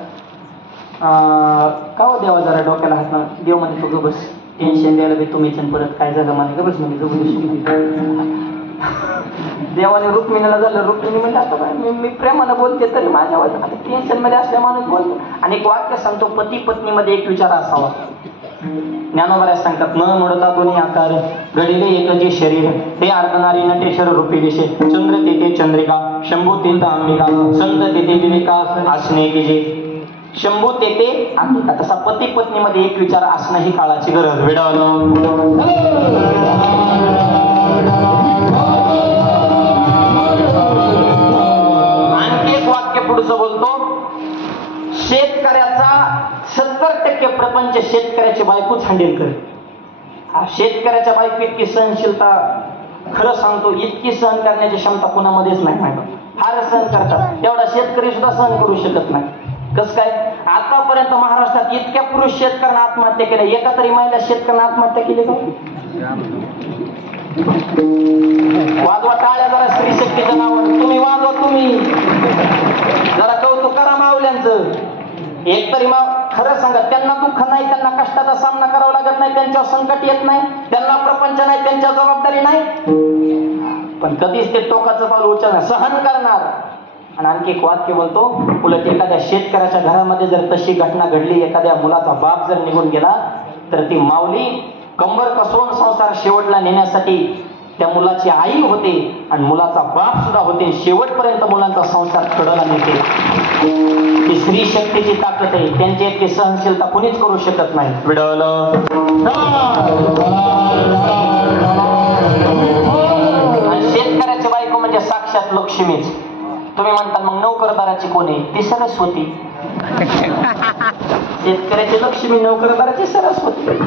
का हो देवा जरा डोक्याला हात ना. देव म्हणजे तो गबस टेन्शन द्यायला बी तुम्हीच परत काय झालं मला गबस म्हणजे गबस. देवाने रुक्मिणीला झालं. रुक्मिणी म्हणजे आता काय मी प्रेमानं बोलते तरी माझ्या आता टेन्शन मध्ये असल्या माणूस बोलतो. आणि एक वाक्य सांगतो पती पत्नीमध्ये एक विचार असावा. ज्ञानोबऱ्यास सांगतात न मोडता दोन्ही आकार घडिले एकचे शरीर ते अर्धनारी नटेश्वर रूपी दिशे चंद्र तेथे चंद्रिका शंभू तेथ अंबिका संत तेथे विवेका असणे गिजे. शंभू तेथे अंबिका. तसा पती पत्नीमध्ये एक विचार असणं ही काळाची गरज. विडावलं आणखी एक वाक्य पुढचं बोलतो. शेतकऱ्याचा 70% प्रपंच शेतकऱ्याची बायकोच हँडल करे. शेतकऱ्याच्या बायको इतकी सहनशीलता खरं सांगतो इतकी सहन करण्याची क्षमता कुणामध्येच नाही माहिती. फार सहन करतात तेवढा शेतकरी सुद्धा सहन करू शकत नाही. कसं काय आतापर्यंत महाराष्ट्रात इतक्या पुरुष शेतकऱ्यांना आत्महत्या केल्या. एका तरी महिला शेतकऱ्यांना आत्महत्या केली का. वाजवा टाळ्या जरा स्त्री शक्तीचं नाव. तुम्ही वाजवा. तुम्ही जरा कौतुक करा माऊल्यांचं. एक तरी खरं सांगा त्यांना दुःख नाही. त्यांना कष्टाचा सामना करावा लागत नाही. त्यांच्यावर संकट येत नाही. त्यांना प्रपंच नाही. त्यांच्या जबाबदारी नाही. पण कधीच ते टोकाचं पाऊल उचलणार सहन करणार. आणि आणखी एक वाक्य बोलतो, उलट एखाद्या शेतकऱ्याच्या घरामध्ये जर तशी घटना घडली, एखाद्या मुलाचा बाप जर निघून गेला, तर ती माऊली कंबर कसवून संसार शेवटला नेण्यासाठी त्या मुलाची आई होते आणि मुलाचा बाप सुद्धा होते. शेवटपर्यंत मुलांचा संसार कडला नेते. ती स्त्री शक्तीची ताकद आहे. त्यांची इतकी सहनशीलता कुणीच करू शकत नाही. विडवलं आणि शेतकऱ्याची बायको म्हणजे साक्षात लक्ष्मीच. तुम्ही म्हणता मग नोकरदाराची कोण आहे? ती सरस्वती. शेतकऱ्याची लक्ष्मी, नोकरदाराची सरस्वती.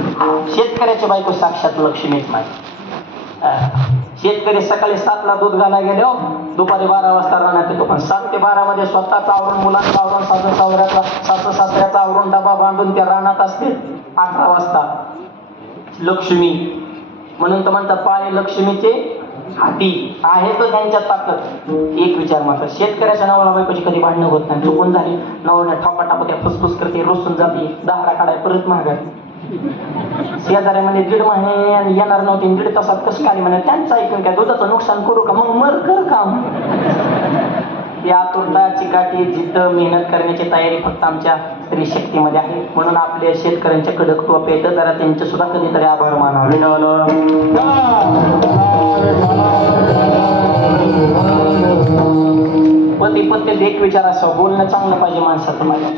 शेतकऱ्याची बायको साक्षात लक्ष्मीच नाही. शेतकरी सकाळी 7ला दूध घालायला गेले, दुपारी 12 वाजता राहण्यात येतो. पण 7 ते 12 मध्ये स्वतःचा आवरून, मुलांचा आवरून, सासू सासऱ्याचा आवरून डबा बांधून त्या रानात असते. 18 वाजता लक्ष्मी. म्हणून तर म्हणतात पाय लक्ष्मीचे हाती आहे तर त्यांच्या ताकद. एक विचार मात्र, शेतकऱ्याच्या नवरा बायकोची कधी भांडणं होत नाही. चुकून झाली, नवऱ्याने ठोका फुसफुस करते, रुसून जाते, दहारा काढाय परत महागाय. शेजारी म्हणे 1.5 महिने आणि येणार नव्हते, 1.5 तासात कसं काय म्हणे. त्यांचं ऐकून काय दुधाचं नुकसान करू का? मग मर कर काम. ही आतुरता, चिकाटी, जिद्द, मेहनत करण्याची तयारी फक्त आमच्या स्त्री शक्तीमध्ये आहे. म्हणून आपल्या शेतकऱ्यांच्या कडक टोप येतं, जरा त्यांचे सुद्धा कधीतरी आभार मानावे. पती पत्नीत एक विचार असावं, बोलणं चांगलं पाहिजे माणसाचं. माझ्या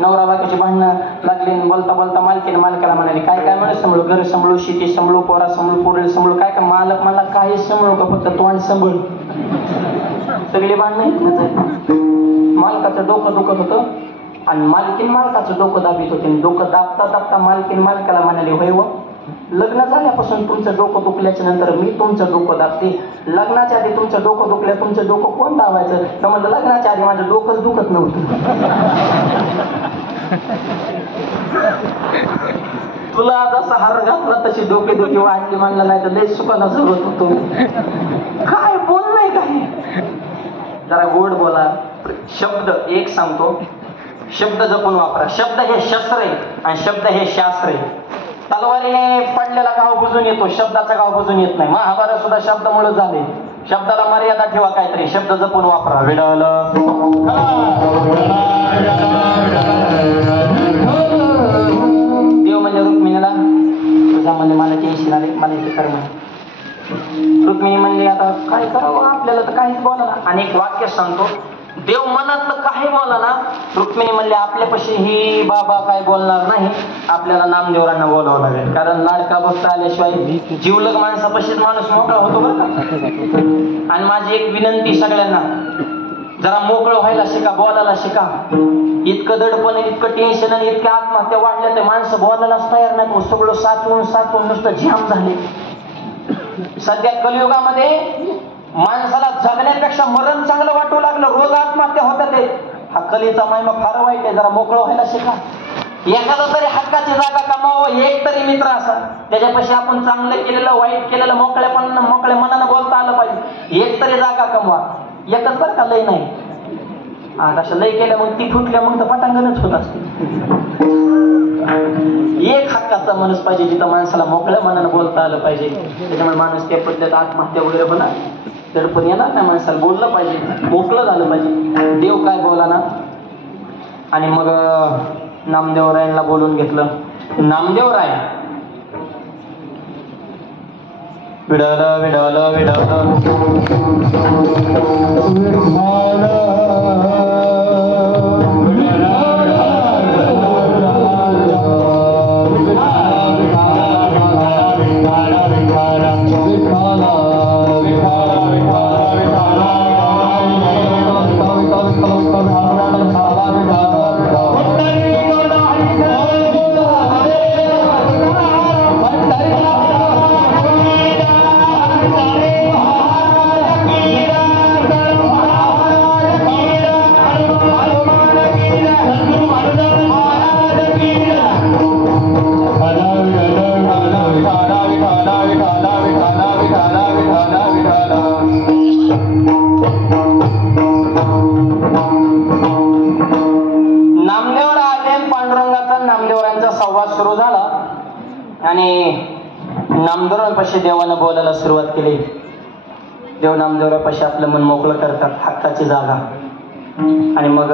नवरा बायकोची भांडणं लागली, बोलता बोलता मालकाला म्हणाली, काय काय म्हणत सांभाळू, घर सांभाळू, शेती सांभाळू, पोरा सांभाळू, पोरले सांभाळू, काय काय. मालक मला काही सांभाळू का, फक्त तोंड सांभाळ. सगळे भांडणं. मालकाचं डोकं दुखत होतं आणि मालकीन मालकाचं डोकं दाबीत होते. डोकं दाबता दाबता मालकीन मालकाला म्हणाली, होय व लग्न झाल्यापासून तुमचं डोकं दुखल्याच्या नंतर मी तुमचं डोकं दाबते. लग्नाच्या आधी तुमचं डोकं दुखलं, तुमचं डोकं कोण दाबायचं? तर म्हणलं लग्नाच्या आधी माझं डोकंच दुखत नव्हतं. तुला जसा हार घातला तशी डोकेदुखी वाढली म्हणलं, नाही तर लय सुखाला जगत होतो. काय बोल नाही काही, जरा गोड बोला. शब्द एक सांगतो, शब्द जपून वापरा. शब्द हे शस्त्र आहे आणि शब्द हे शास्त्र आहे. तलवारीने पडलेला गाव बुजून येतो, शब्दाचा गाव बुजून येत नाही. महाभारत सुद्धा शब्दामुळे झाले. शब्दाला मर्यादा ठेवा काहीतरी, शब्द जपून वापरा. विडवलं देव म्हणजे रुक्मिणीला, तुझा म्हणजे मला टेन्शन आले, मला ते कर म्हणे. रुक्मिणी म्हणली आता काय करावं, आपल्याला तर काहीच बोला. आणि एक वाक्य सांगतो, देव मनातलं काही बोला ना. रुक्मिणी म्हणले आपल्यापाशी ही बाबा काय बोलणार नाही, आपल्याला नामदेवरांना बोलावं लागेल. कारण लाडका भक्त आल्याशिवाय जीवलग माणसापाशीच माणूस मोकळा होतो बरं का. आणि माझी एक विनंती सगळ्यांना, जरा मोकळं व्हायला शिका, बोलायला शिका. इतकं दडपण, इतकं टेन्शन आणि इतक्या आत्महत्या वाढल्या ते माणसं बोलायलाच तयार नाही. सगळं साचवून नुसतं जाम झाले. सध्या कलियुगामध्ये माणसाला जगण्यापेक्षा मरण चांगलं वाटू लागलं. रोज आत्महत्या होतात. हा कलीचा महिमा फार वाईट आहे. जरा मोकळं व्हायला शिका. एखादा तरी हक्काची जागा कमावं, एक तरी मित्र असा त्याच्यापाशी आपण चांगलं केलेलं, वाईट केलेलं मोकळ्या मनानं बोलता आलं पाहिजे. एक तरी जागा कमवा. एकच बरं का, लय नाही. तसं लय केलं मग ती फुटल्या मग तर पटांगणच होत असते. एक हक्काचा माणूस पाहिजे जिथं माणसाला मोकळ्या मनानं बोलता आलं पाहिजे. त्याच्यामुळे माणूस त्या पद्धतीत आत्महत्या वगैरे होणार, दडपण येणार नाही. माणसाला बोललं पाहिजे, मोकळं झालं पाहिजे. देव काय बोला ना. आणि मग नामदेवरायांना बोलून घेतलं. नामदेवराय विडवलं विडवलं विडवलं नामदेवरांपाशी देवानं बोलायला सुरुवात केली. देव नामदेवरापाशी आपलं मन मोकळं करतात, हक्काची जागा. आणि मग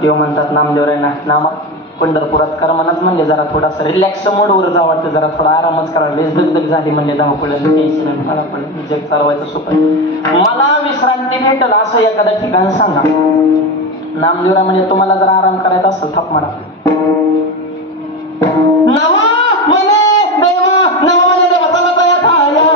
देव म्हणतात नामदेवरायांना, नामा पंढरपुरात कर म्हणत म्हणले, जरा थोडासा रिलॅक्स मोडवर जावं वाटतं, जरा थोडा आरामच करा. लेस दगदग झाली म्हणले, धावपळ टेन्शन मला पडलं, जग चालवायचं सोपं. मला विश्रांती भेटल असं एखादं ठिकाण सांगा. नामदेवराय म्हणजे तुम्हाला जर आराम करायचा असेल थाप म्हणा. नामा म्हणे देवा, नामा म्हणे देवा, चला तया खाया.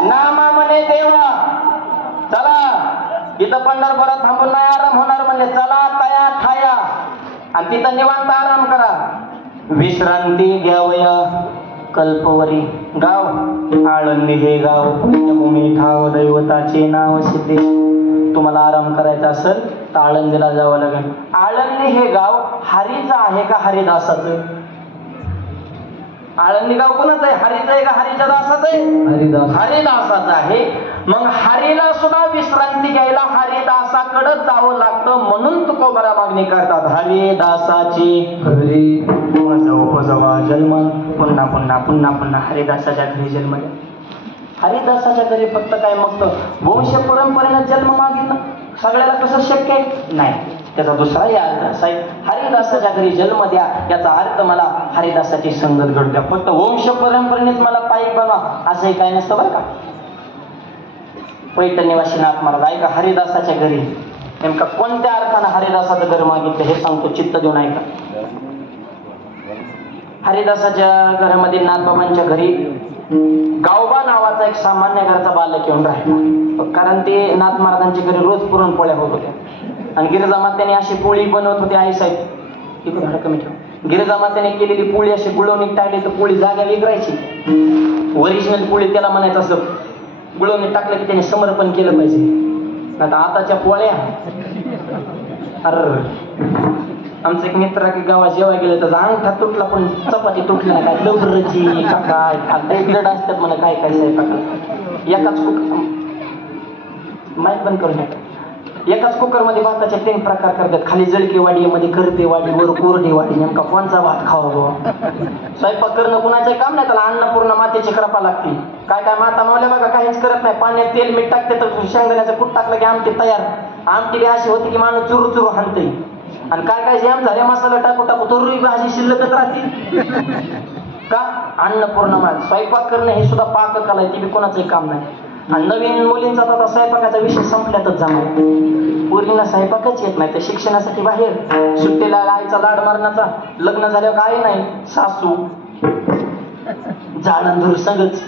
नामा म्हणे देवा, नामा म्हणे देवा, इथं पंढरपुरात थांबून नाही आराम होणार म्हणजे चला तया ठाया आणि तिथं निवांत आराम करा. विश्रांती घ्यावया कल्पवरी. गाव आळंदी हे गाव, पुण्यभूमी ठाव दैवताचे नाव सिद्धेश. तुम्हाला आराम करायचा असेल तर आळंदीला जावं लागेल. आळंदी हे गाव हरीचं आहे का हरिदासाचं? आळंदी गाव कोणाचं आहे? हरीचं आहे का हरीच्या दासाचं आहे? हरिदासाचं आहे. मग हरीला सुद्धा विश्रांती घ्यायला हरिदासाकडे जावं लागतं, म्हणून तुकोबाला मागणी करतात हरिदासाची घरी जवा जन्म. पुन्हा पुन्हा पुन्हा पुन्हा हरिदासाच्या घरी जन्म. हरिदासाच्या घरी फक्त काय मग वंश परंपरेनं जन्म मागितलं, सगळ्याला कसं शक्य आहे? नाही. त्याचा दुसरा अर्थ असा आहे, हरिदासाच्या घरी जन्म द्या, याचा अर्थ मला हरिदासाची संगत घडू द्या. फक्त वंश परंपरेनेच मला पाईक बनवा असंही काय नसतं बरं का. पैठण निवासी नाथ महाराज ऐका, हरिदासाच्या घरी नेमका कोणत्या अर्थानं हरिदासाचं घर मागितलं हे सांगतो, चित्त देऊन ऐका. हरिदासाच्या घरामध्ये नाथबाबांच्या घरी गावबा नावाचा एक सामान्य घरचा बालक येऊन राहिला, कारण ते नाथ महाराजांच्या घरी रोज पुरणपोळ्या होत होत्या. आणि गिरिजामात्याने अशी पोळी बनवत होती. आई साहेब तिकडे भाडं कमी ठेव. गिरिजामात्याने केलेली पोळी अशी गुळवणीत टाकली तर पोळी जागा विकरायची. ओरिजिनल पोळी त्याला म्हणायचं असं, गुळवणीत टाकलं की त्याने समर्पण केलं पाहिजे. आता आताच्या पोळ्या, अरे आमचा एक मित्र की गावात जेव्हा गेलं तर अंगठा तुटला पण चपाती तुटली ना, काय लवकरची का काय ब्लड असतात म्हणा, काय काय साहेब एकाच माहीत पण करून एकाच कुकरमध्ये भाताचे 3 प्रकार करतात. खाली जळकी वाडी, मध्ये करपे वाडी, वर कोरडी वाडी. नेमका कोणचा भात खावा? स्वयंपाक करणं कुणाचं काम नाही, त्याला अन्नपूर्ण मातेची कृपा लागते. काय काय माता मावल्या बघा काहीच करत नाही, पाण्यात तेल मीठ टाकते तर शेंगदाण्याचं कूट टाकलं की आमटी तयार. आमटी अशी होती की माणूस चुरू चुरू हाणते. आणि काय काय जेम झाले मसाला टाकू टाकू तरुई भाजी शिल्लकच राहते का? अन्नपूर्ण मात. स्वयंपाक करणं हे सुद्धा पाककला आहे, ती बी कोणाचंही काम नाही. आणि नवीन मुलींचा आता स्वयंपाकाचा विषय संपल्यातच जाणार. पोरींना स्वयंपाकच येत नाही, तर शिक्षणासाठी बाहेर सुट्टीला आईचा लाड मारण्याचा. लग्न झाल्यावर काय नाही, सासू जाणंदूर संगच.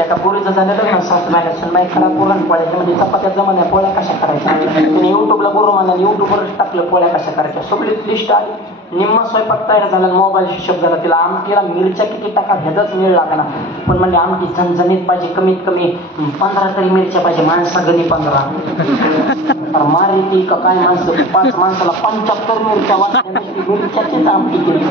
एका पोरीचं झालेलं ना, सासू नाही खरा पुरणपोळ्या म्हणजे चपात्या जमान्या पोळ्या कशा करायच्या. त्याने युट्यूबला गुरु मानला, युट्यूबवरच टाकलं पोळ्या कशा करायच्या. सगळी लिस्ट आली. निम्मा स्वयंपाक तयार झाला, मोबाईल हिशोब झाला. तिला आमटीला मिरच्या किती टाका ह्याचाच मेळ लागला. पण म्हणजे आमटी झणझणीत पाहिजे, कमीत कमी 15 तरी मिरच्या पाहिजे. माणसा गणी 15 मारी ती का काय माणसं, 5 माणसाला 75 मिरच्या वाटल्या. मिरच्याचीच आमटी केली.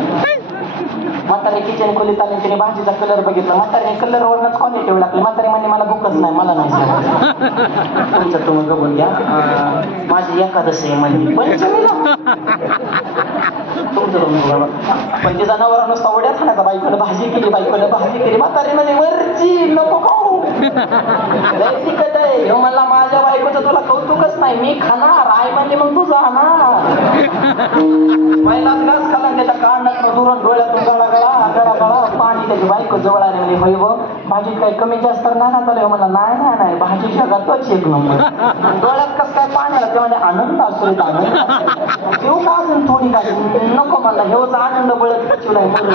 म्हातारी किचन खोलीत आली तिने भाजीचा कलर बघितला. म्हातारीने कलरवरच क्वालिटी लागली. म्हातारी म्हणजे मला भूकच नाही, मला नाही सांगा तुमचं तुम्ही बघून घ्या. माझी एकादशी आहे म्हणजे पंचमीला तुमचं तुम्ही बघा. पण तिचा नवरा नुसता ओढ्या खाण्याचा, बाईकडे भाजी केली, बाईकडे भाजी केली. म्हातारी म्हणजे वरची नको खाऊ तिकट आहे. मला माझ्या बायकोचं तुला कौतुकच नाही, मी खाणार आई म्हणजे मग तू जाणार. पहिलाच घास खाला त्याच्या कानातून दुरून डोळ्यातून गळा पाणी त्याची बायको जवळ आली म्हणजे वैभव भाजीत काही कमी जास्त नाही ना चालेल. मला नाही भाजी जगातच एक नंबर. डोळ्यात कसं काय पाणी आलं तेव्हा आनंद असतो आनंद तेव्हा का असेल थोडी काय नको मला हेच आनंद बळत चिवलाय मरत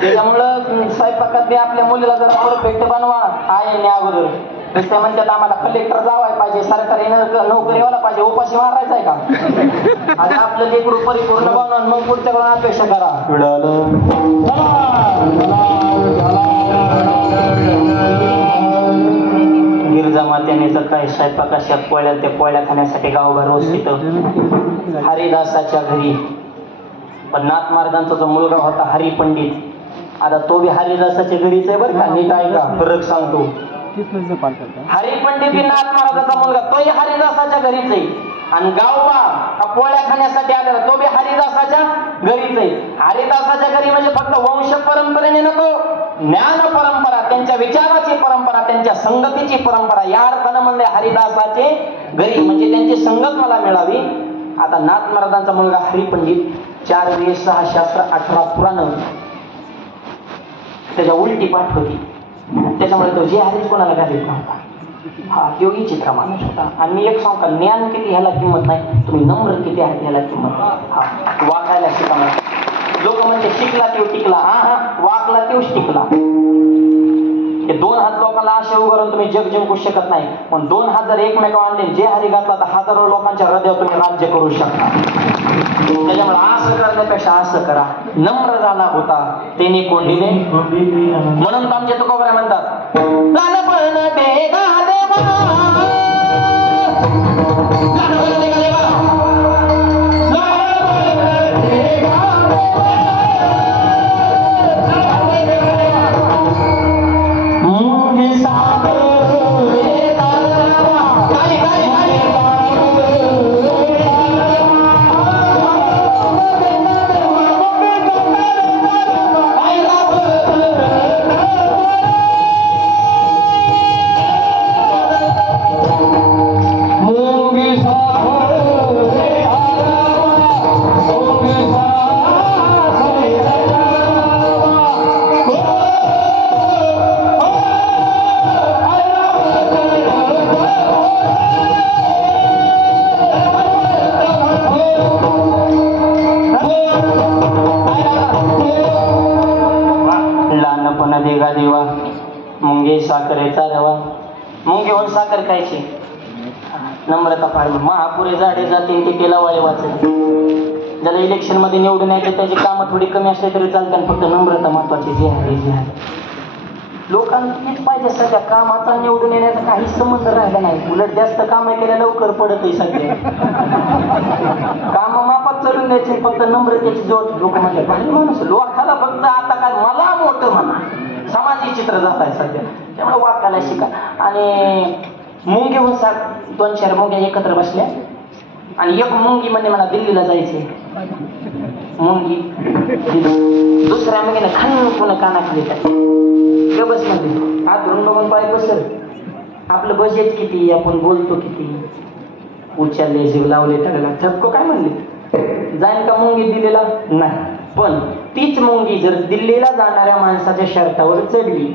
त्याच्यामुळं स्वयंपाकात बी आपल्या मुलीला जरा परफेक्ट बनवा. आहे अगोदर ते म्हणतात आम्हाला कलेक्टर जावाय पाहिजे, सरकारी नोकरीवाला पाहिजे, उपाशी मारायचा आहे का? आता आपलं लेकरू परिपूर्ण बनवून मग पुढच्याकडून अपेक्षा करा. गिरजा मात्याने तर काय स्वयंपाकाच्या पोळ्या त्या पोळ्या खाण्यासाठी गावभर रोज तिथं हरिदासाच्या घरी. पण नाथ महाराजांचा जो मुलगा होता हरी पंडित, आता तो बी हरिदासाच्या घरीच आहे बरं का. नीट ऐका, फरक सांगतो. हरी पंडित बी नाथ महाराजांचा मुलगा, तोही हरिदासाच्या घरीच आहे. आणि गावबा पोळ्या खाण्यासाठी आलेला तो बी हरिदासाच्या घरीच आहे. हरिदासाच्या घरी म्हणजे फक्त वंश परंपरेने नको, ज्ञान परंपरा, त्यांच्या विचाराची परंपरा, त्यांच्या संगतीची परंपरा. या अर्थानं म्हणले हरिदासाचे घरी म्हणजे त्यांची संगत मला मिळावी. आता नाथ महाराजांचा मुलगा हरी पंडित 4 वेद 6 शास्त्र 18 पुराण त्याच्या उलटी पाठ होती. त्याच्यामुळे तो जे हरीच कोणाला घालीत नव्हता. हा योगी चित्रा माणूस होता. आणि मी एक सांगू का, ज्ञान किती ह्याला किंमत नाही, तुम्ही नम्र किती आहे ह्याला किंमत. हा वाकायला शिका. लोक म्हणजे शिकला तेव टिकला, हा वाकला तेवच टिकला. हे 2 हात लोकांना असे उभारून तुम्ही जग जिंकू शकत नाही. पण 2 हात जर एकमेकावर आणले, जे हरी घातला तर हजारो लोकांच्या हृदयावर तुम्ही राज्य करू शकता. त्याच्यामुळे असं करण्यापेक्षा असं करा. नम्र झाला होता त्याने कोंडीने, म्हणून आमचे तुकोबरा म्हणतात लालपण देगा देवा, लालपण देगा देवा, लालपण देगा देवा, मुंगी सागर देगा देवा, मुंगे साखरेचा रवा. मुंगेवर साखर खायची, नम्रता फार. महापुरे झाडे जातील ते केला वाळे वाचत. ज्याला इलेक्शन मध्ये निवडून यायचे त्याची कामं थोडी कमी असले तरी चालतात, फक्त नम्रता महत्वाची. जी आहे जी आहे लोकांना तीच पाहिजे. सध्या कामाचा निवडून येण्याचा काही संबंध राहिला नाही. उलट जास्त काम केल्या लवकर पडत आहे सध्या. काम मापात चालून द्यायचे, फक्त नम्रतेची जोड. लोक म्हणजे काही माणूस लोकाला फक्त आता काय मला मोठं म्हणा, समाजी चित्र जात आहे सध्या. त्यामुळे वाकायला शिका. आणि मुंगी होऊन 2-4 मुंग्या एकत्र बसल्या आणि एक मुंगी म्हणजे मला दिल्लीला जायचंय. मुंगी दुसऱ्या मुंगीने खान पुन्हा कानाखाली काय बस म्हणजे आतून बघून पाय बसल. आपलं बजेट किती, आपण बोलतो किती, उच्चारले जीव लावले ठरला ठपको काय म्हणले जाईन का मुंगी दिल्लीला नाही. पण तीच मुंगी जर दिल्लीला जाणाऱ्या माणसाच्या शर्टावर चढली,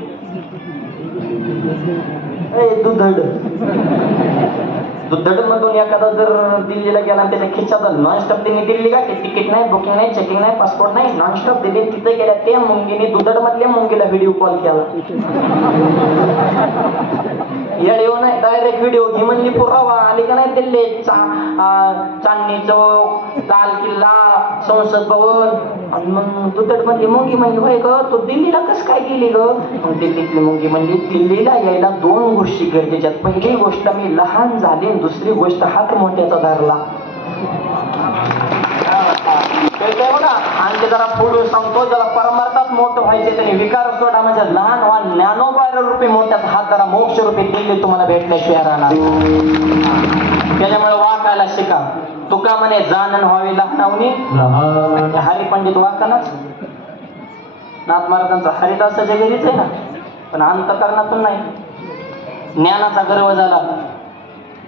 दुधड मधून एखादा जर दिल्लीला गेला आणि त्याच्या खिशात नॉनस्टॉप त्यांनी दिल्ली का तिकीट नाही, बुकिंग नाही, चेकिंग नाही, पासपोर्ट नाही, नॉनस्टॉप दिल्ली. तिथे गेल्या त्या मुंगीने दुधड मधल्या मुंगीला व्हिडिओ कॉल केला. येऊ नाही डायरेक्ट व्हिडिओ घे म्हणली. पुरावा आली का नाही दिल्ली, चांदणी चौक, लाल किल्ला, संसद भवन, आणि मग दुधडमधली मुंगी म्हणली होय ग तू दिल्लीला कसं काय गेली ग? मग दिल्लीतली मुंगी म्हणली दिल्लीला यायला 2 गोष्टी गरजेच्या. पहिली गोष्ट मी लहान झाली, दुसरी गोष्ट हात मोठ्याचा धरला. कळतंय बघा. आणि ते जरा पुढे सांगतो, जरा परमार्थात मोठं व्हायचे त्याने विकार सोडा म्हणजे लहान व्हा, ज्ञानोबा रूपी मोठ्याचा हात धरा, मोक्ष रूपी दिल्ली तुम्हाला भेटल्याशिवाय राहणार. त्याच्यामुळे वाकायला शिका. तुका म्हणे जानन व्हावी लहानावनी, हरिपंडित वाकानाच. नाथ महाराजांचा हरिदासाच्या घरीच आहे ना, पण अंतकरणातून नाही. ज्ञानाचा गर्व झाला.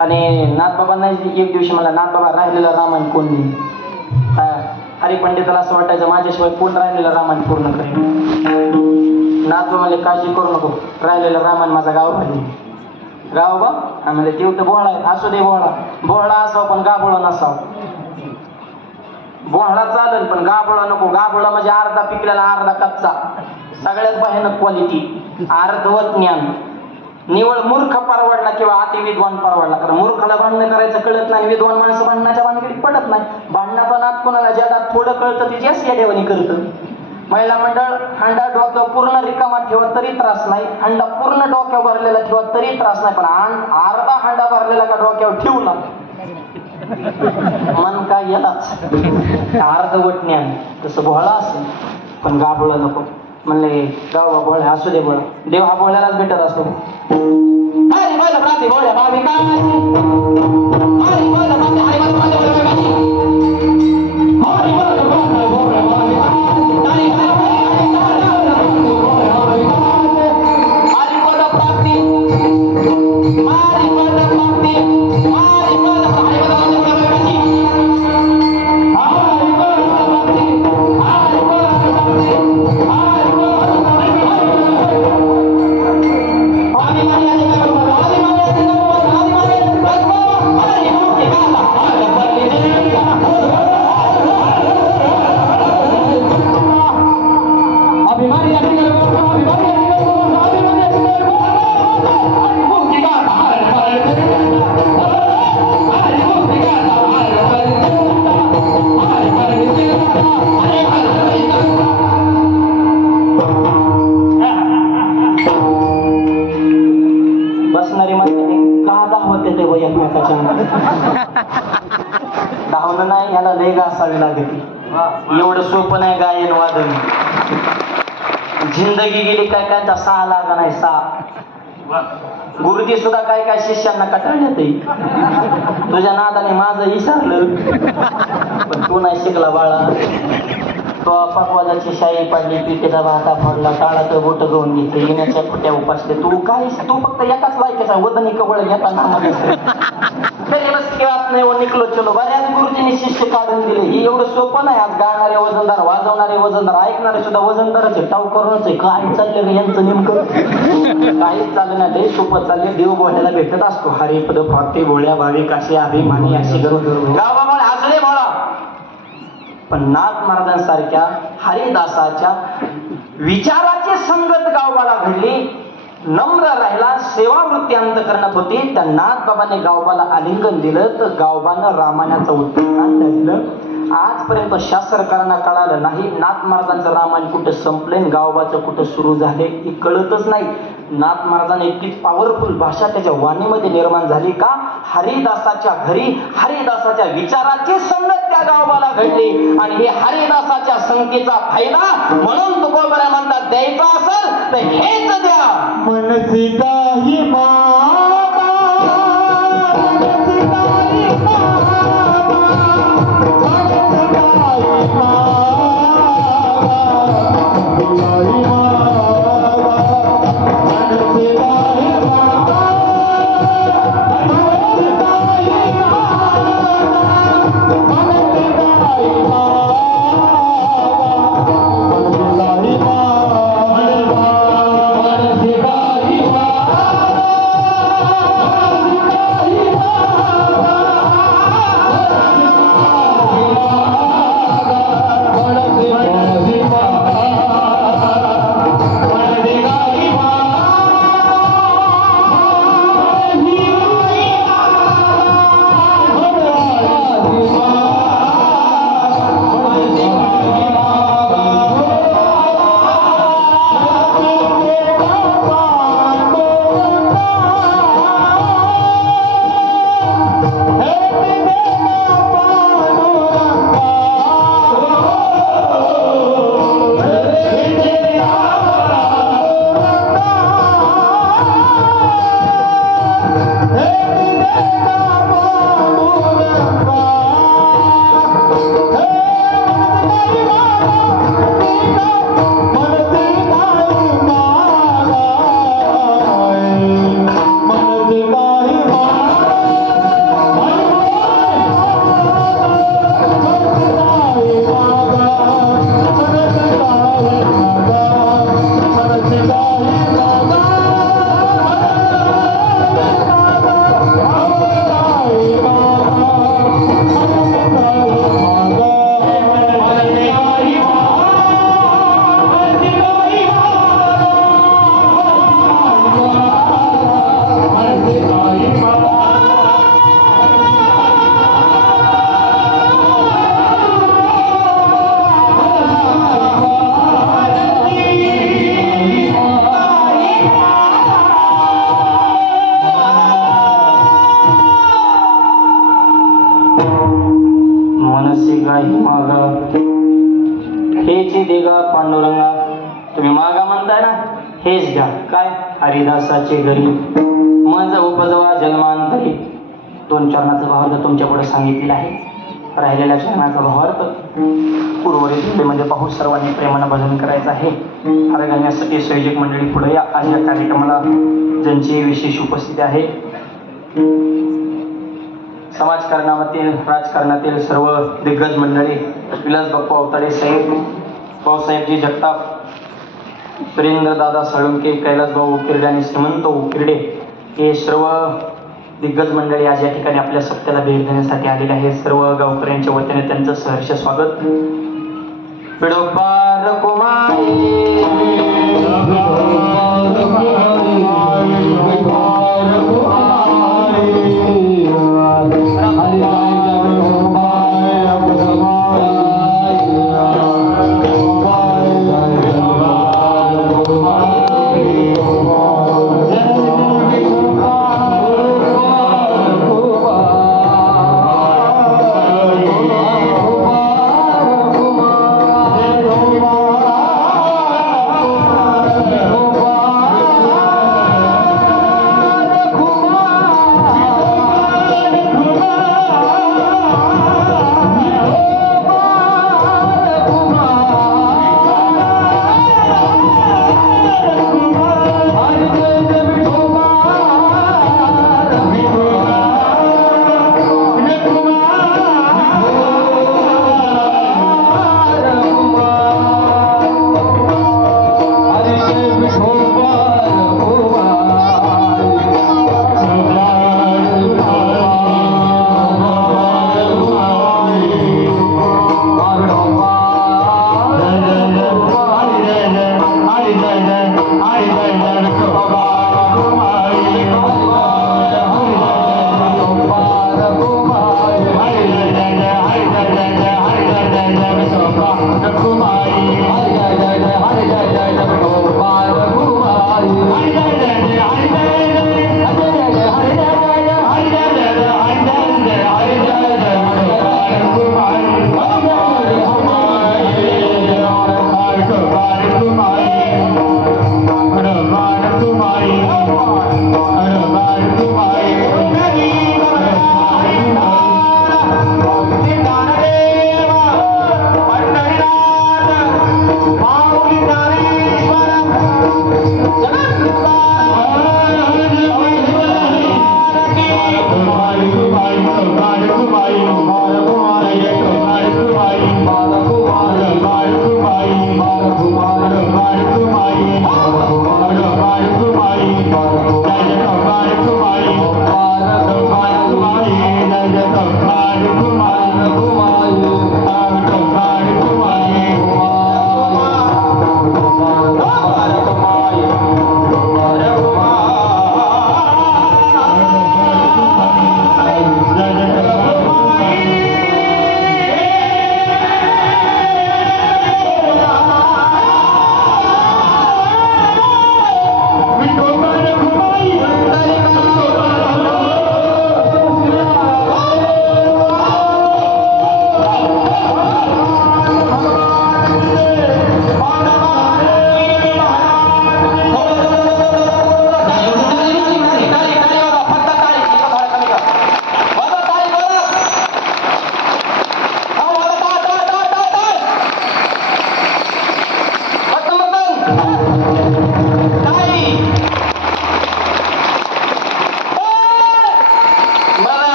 आणि नाथबाबांना एक दिवशी मला नाथबाबा राहिलेलं रामायण कोण लिहिलं. हरिपंडिताला असं वाटायचं माझ्याशिवाय कोण राहिलेलं रामायण पूर्ण करेल. नाथबाबा म्हणले काळजी करू नको, राहिलेलं रामायण माझा गाव भरली. गाव बा आम्हाला देव तर बोहळा आहे, असू दे बोहळा. बोहळा असावं पण गाभोळा नसावं. बोहळा चालेल पण गाभोळा नको. गाभोळा म्हणजे अर्धा पिकलेला अर्धा कच्चा. सगळ्यात भयानक क्वालिटी अर्धवट ज्ञान. निवळ मूर्ख परवडला किंवा अति विद्वान परवडला. कारण मूर्खाला भांडणं करायचं कळत नाही, विद्वान माणसं भांडणाच्या भानगडीत पडत नाही. भांडणाचा नाद कोणाला ज्यादा थोडं कळतं ते जास्त या देवानी करतं. महिला मंडळ हंडा डोक्यावर पूर्ण रिकामा ठेवा तरी त्रास नाही, हंडा पूर्ण डोक्यावर भरलेला ठेवा तरी त्रास नाही, पण अर्धा हंडा भरलेला का डोक्यावर ठेवला मन काय गेलाच. अर्धवट ज्ञान तसं बोहळा असेल पण गाभोळा नको. म्हणले गाव बोळ असू दे, बोळ देव हा बोळ्यालाच भेटत असतो. धावणं नाही, याला लय घासावी लागते. एवढं सोपं नाही गायन वादन. जिंदगी गेली काय काय 6 लागा नाही 6. गुरुजी सुद्धा काय काय शिष्यांना कटाळण्यात येईल. तुझ्या नादाने माझं विसरलं पण तू नाही शिकला बाळा. तो पकवाजाची शाई पाडली, पिठेचा भाता फोडला, काळाचं बोट घेऊन घेतलं, येण्याच्या खुट्या उपासले. तू फक्त एकाच लायकाचा वदनी कवळ घेताना नाही निकलो चलो. बऱ्याच गुरुजींनी शिष्य काढून दिले. ही एवढं सोपं नाही. आज गाणारे वजनदार, वाजवणारे वजनदार, ऐकणारे सुद्धा वजनदारच आहे. टाऊ करूनच आहे. काय चाललं यांचं नेमकं काहीच चाललं नाही. ते सोपं चालले. देव बोळ्याला भेटत असतो. हरिपद फाटे भोळ्या भाविक असे अभिमानी असे करून गावामुळे हसले भोळा. पण नाथ महाराजांसारख्या हरिदासाच्या विचाराची संगत गावबाला घडली. नम्र राहिला, सेवावृत्ती अंतकरणात होती. त्या नाथ बाबाने गावबाला आलिंगन दिलं तर गावबानं रामायणाचं उत्तरान दिलं. आजपर्यंत शास्त्रकारांना कळालं नाही नाथ महाराजांचं रामायण कुठं संपलंय, गावबाचं कुठं सुरू झाले हे कळतच नाही. नाथ महाराजांनी इतकीच पॉवरफुल भाषा त्याच्या वाणीमध्ये निर्माण झाली का हरिदासाच्या घरी हरिदासाच्या विचाराची संगत त्या गावबाला घडली. आणि हे हरिदासाच्या संगतीचा फायदा म्हणून तुकोबरा म्हणतात द्यायचा असेल तर हेच द्या. मनसिताही माता मनसिताही पांडुरंगा तुम्ही मागा म्हणताय ना, हेच घ्या. काय हरिदासाचे घरी मंज उपजवा जन्मांतरी. 2 चरणाचा भावार्थ तुमच्या पुढे सांगितलेला आहे. राहिलेल्या चरणाचा भावार्थ उर्वरित वेळेमध्ये पाहू. सर्वांनी प्रेमानं भजन करायचं आहे. हार घालण्यासाठी संयोजक मंडळी पुढे या. आज या कार्यक्रमाला ज्यांची विशेष उपस्थिती आहे, समाजकारणातील राजकारणातील सर्व दिग्गज मंडळी, विलास बाप्पा अवताडे साहेब, भाऊसाहेबजी जगताप, सुरेंद्र दादा साळुंके, कैलासभाऊ उकिरडे आणि श्रीमंत उकिरडे हे सर्व दिग्गज मंडळी आज या ठिकाणी आपल्या सत्याला भेट देण्यासाठी आलेले आहे. सर्व गावकऱ्यांच्या वतीने त्यांचं सहर्ष स्वागत. विडोबार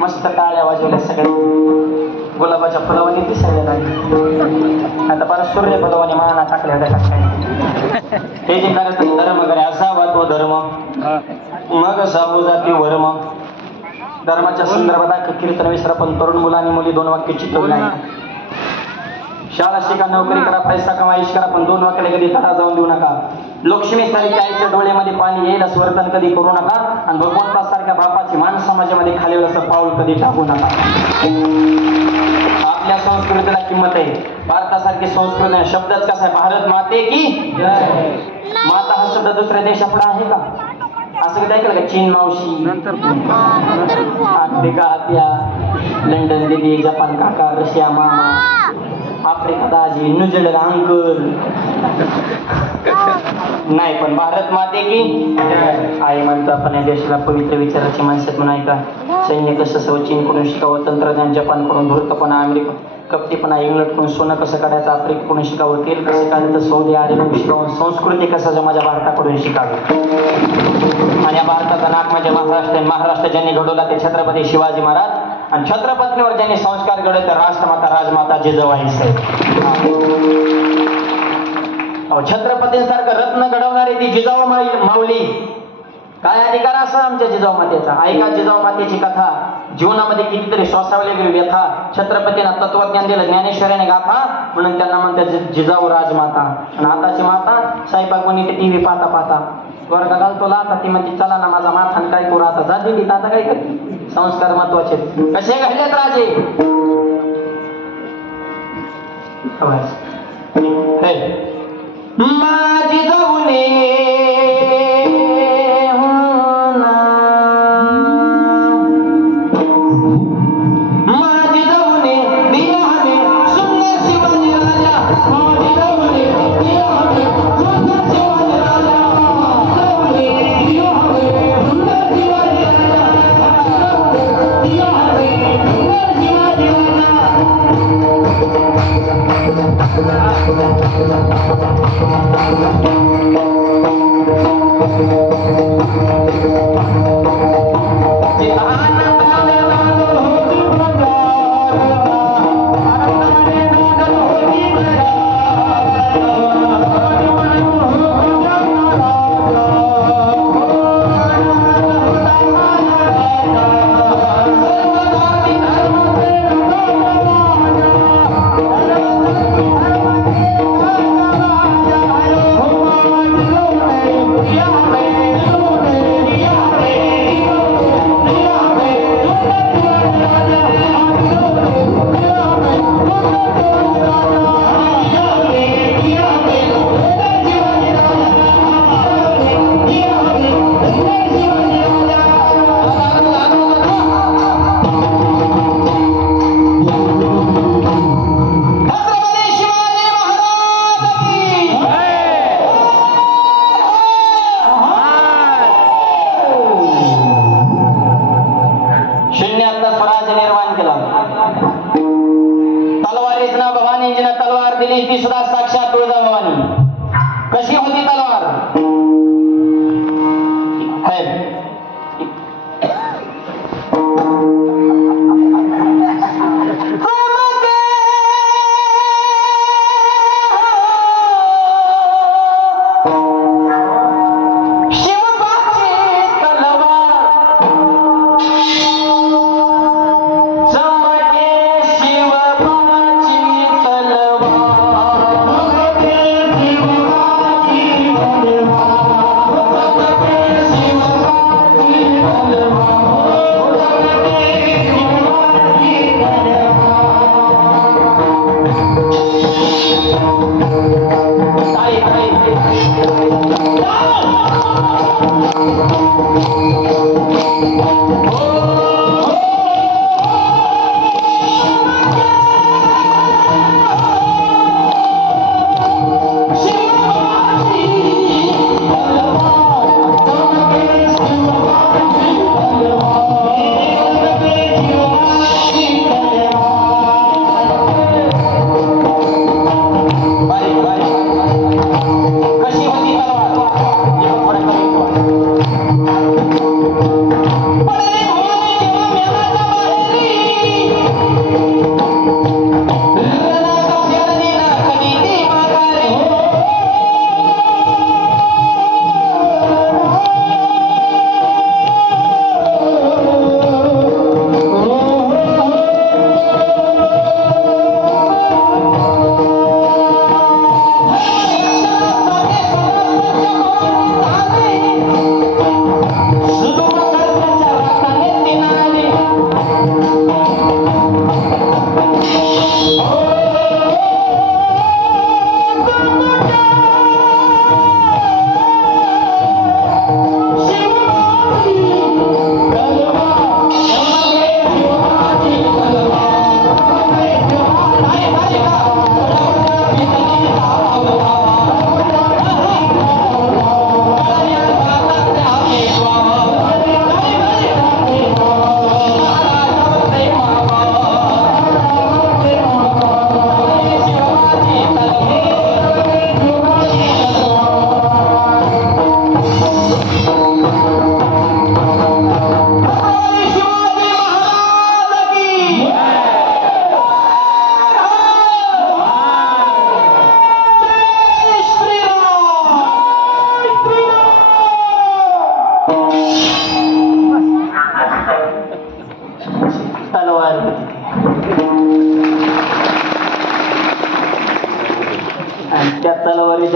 मस्त टाळ्या वाजवल्या सगळे. गुलाबाच्या फुलावानी दिसायला लागली. आता परत सूर्य फुलावानी माना टाकल्या होत्या. हे जे करत धर्म करे असावा तो धर्म, मग साबू जाती वर्म. धर्माच्या संदर्भात कीर्तन विसरा, पण तरुण मुलांनी मुली 2 वाक्य चितवली नाही. शाळा शिका, नोकरी करा, पैसा कमा, इश करा, पण 2 वाक्याला कधी तडा जाऊन देऊ नका. लक्ष्मीसारख्या आईच्या डोळ्यामध्ये पाणी येईल असं वर्तन कधी करू नका आणि भगवंतासारख्या बापाची मान समाजामध्ये खाली असं पाऊल कधी टाकू नका. आपल्या संस्कृतीला किंमत आहे. भारतासारखी संस्कृती आहे. शब्दच कसा आहे, भारत माते की माता हा शब्द दुसऱ्या देशापुढे आहे का? असं कधी ऐकलं का? चीन मावशी, आफ्रिका आत्या, लंडन दिदी, जपान काका, रशिया मामा, आफ्रिका दाजी, न्यूझीलंड अंकल नाही, पण भारत माते की आई म्हणतो. आपण या देशाला पवित्र विचाराची माणसं म्हणून ऐका. सैन्य कसं सवय चीनकडून शिकावं, तंत्रज्ञान जपानकडून, धूर्तपणा अमेरिका, कपटीपणा इंग्लंडकडून, सोनं कसं काढायचं आफ्रिकेकडून शिकावं, तेल कसं काढायचं सौदी अरेबियाकडून शिकावं, संस्कृती कसं माझ्या भारताकडून शिकावी. आणि या भारताचा नाक म्हणजे महाराष्ट्र आहे. महाराष्ट्र ज्यांनी घडवला ते छत्रपती शिवाजी महाराज आणि छत्रपतीवर ज्यांनी संस्कार घडवले तर राष्ट्रमाता राजमाता जिजाबाई साहेब. छत्रपतींसारखं रत्न घडवणारी ती जिजाऊ माऊली. काय अधिकार असं आमच्या जिजाऊ मातेचा. ऐका जिजाऊ मातेची कथा. जीवनामध्ये कितीतरी श्वासावले गेली व्यथा. छत्रपतींना तत्वज्ञान दिलं, ज्ञानेश्वराने गाथा, म्हणून त्यांना म्हणतात जिजाऊ राजमाता. आणि आताची माता साईबाग बनी टीव्ही पाहता पाहता वर्ग घालतो लाथा, ती म्हणते चला ना माझा माथा काय करू आता, जा दिली आता काय करते. संस्कार महत्वाचे. कसे घडलेत राजे. माझी जाऊने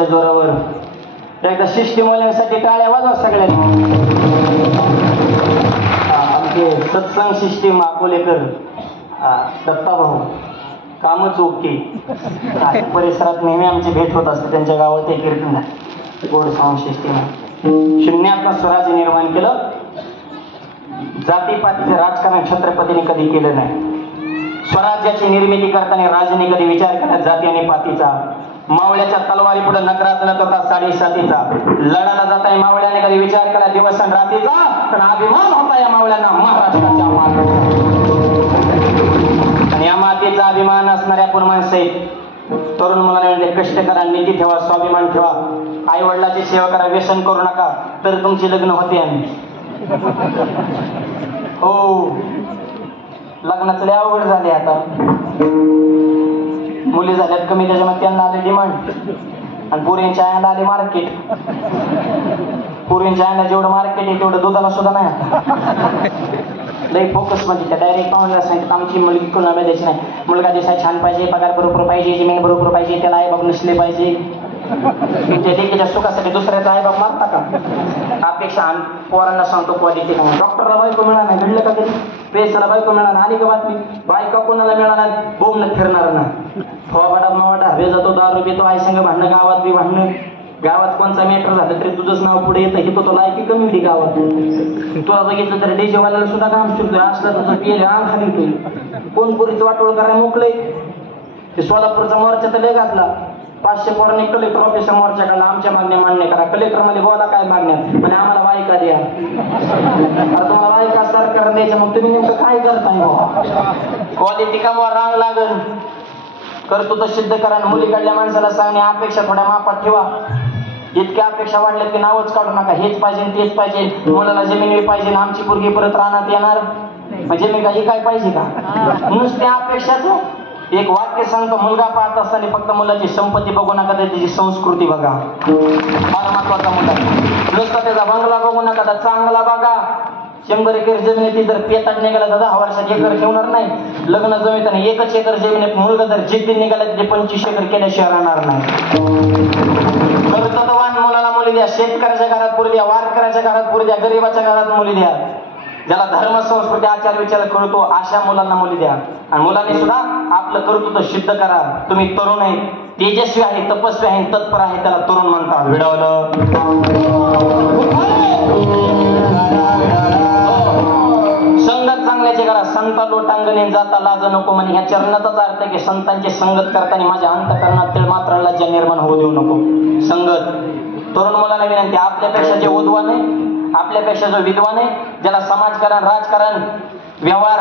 जोशाच्या जोरावर एकदा शिष्टीमौल्यांसाठी टाळ्या वाजवा सगळ्यांनी. आमचे सत्संग सिस्टीम अकोलेकर दत्ता भाऊ कामच ओके. परिसरात नेहमी आमची भेट होत असते. त्यांच्या गावात एक कीर्तन गोड साऊंड सिस्टीम शून्यातनं स्वराज्य निर्माण केलं. जातीपातीचं राजकारण छत्रपतीने कधी केलं नाही. स्वराज्याची निर्मिती करताना राजाने कधी विचार केला जाती आणि पातीचा. मावळ्याच्या तलवारी पुढे नकरात नक होता साडेसातीचा. लढायला जाताना मावळ्याने कधी विचार केला दिवस आणि रात्रीचा. पण अभिमान होता या मावळ्यांना महाराष्ट्राच्या मातीचा. आणि या मातीचा अभिमान असणाऱ्या आपण माणसं आहेत. तरुण मुलांना कष्ट करा, नीती ठेवा, स्वाभिमान ठेवा, आई वडिलाची सेवा करा, व्यसन करू नका, तर तुमची लग्न होते. आम्ही हो लग्नाचं लय अवघड झाले. आता मुली झाल्यात कमी, त्याच्यामध्ये त्यांना आले डिमांड आणि पोरींच्या आयाला आले मार्केट. पोरींच्या आयाला जेवढं मार्केट आहे तेवढं दुधाला सुद्धा नाही. आता लई फोकस मध्ये त्या डायरेक्ट पाहुण्याला सांगितलं आमची मुलगी कोणाला द्यायची नाही. मुलगा दिसाय छान पाहिजे, पगार बरोबर पाहिजे, जमीन बरोबर पाहिजे, त्याला आई बाप नसले पाहिजे. तुमच्या लेकीच्या सुखासाठी दुसऱ्याचा आई बाप मारता का? अपेक्षा पोरांना सांगतो क्वालिटी काय. डॉक्टरला बायको मिळणार नाही, घडलं का तरी. पेसाला बायको मिळणार, आली का बातमी. बायका कोणाला मिळणार, बोंबन फिरणार नाही. फवाडा मावाडा हवे जातो, दारू पितो, आई संग भांडणं, गावात बी भांडणं. गावात कोणचा मॅटर झालं तरी तुझंच नाव पुढे येतं. हे तो लायकी कमी होती गावात. तुला बघितलं तर डेजेवाल्याला सुद्धा काम सुरू असला तुझं पिले आम खाली तू कोण पुरीचं वाटोळ करायला मोकळे. ते सोलापूरचा मोर्चा तर लय घातला. 500 पोरांनी कलेक्टर ऑफिसचा मोर्चा काढला. आमच्या मागण्या मान्य करा. कलेक्टर मध्ये बोला काय मागण्या आणि आम्हाला बायका द्या. आता तुम्हाला बायका सरकार द्यायचं, मग तुम्ही नेमकं काय करताय? क्वालिटी कामावर रांग लागल. करतो तर सिद्ध करा. मुली काढल्या माणसाला सांगणे अपेक्षा थोड्या मापात ठेवा. इतक्या अपेक्षा वाढल्या की नावच काढू नका. हेच पाहिजे तेच पाहिजे. मुलाला जमीन पाहिजे, आमची पोरगी परत रानात येणार म्हणजे मी काही काय पाहिजे का? नुसत्या अपेक्षाच. एक वाक्य सांगतो, मुलगा पाहत असताना फक्त मुलाची संपत्ती बघू नका, त्याची संस्कृती बघा. फार महत्वाचा मुद्दा. नुसता त्याचा बंगला बघू नका, तर चांगला बघा. 100 एकर जमिनीत जर पेताट निघाला तर 10 वर्षात एकर ठेवणार नाही. लग्न जमिनीत 1 एकर जमिनीत मुलगा जर जिद्दी निघाला तर 25 एकर केल्याशिवाय राहणार नाही. कर्तव्यवान मुलाला मुली द्या. शेतकऱ्याच्या घरात मुली द्या, वारकऱ्याच्या घरात मुली द्या, गरीबाच्या घरात मुली द्या. ज्याला धर्म संस्कृती आचार विचार कळतो अशा मुलांना मुली द्या. आणि मुलांनी सुद्धा आपलं कर्तृत्व सिद्ध करा. तुम्ही तरुण आहे, तेजस्वी आहे, तपस्वी आहे, तत्पर आहे, त्याला तरुण म्हणतात. विडवलं संगत चांगल्याचे करा. संता लोटांगणे जाता लाज नको म्हणे. ह्या चरणाचाच अर्थ आहे की संतांची संगत करताना माझ्या अंतःकरणात तिळ मात्र लज्जा निर्माण होऊ देऊ नको. संगत. तरुण मुलांना विनंती, आपल्यापेक्षा जे उद्वान आहे, आपल्यापेक्षा जो विद्वान आहे, ज्याला समाजकारण, राजकारण, व्यवहार,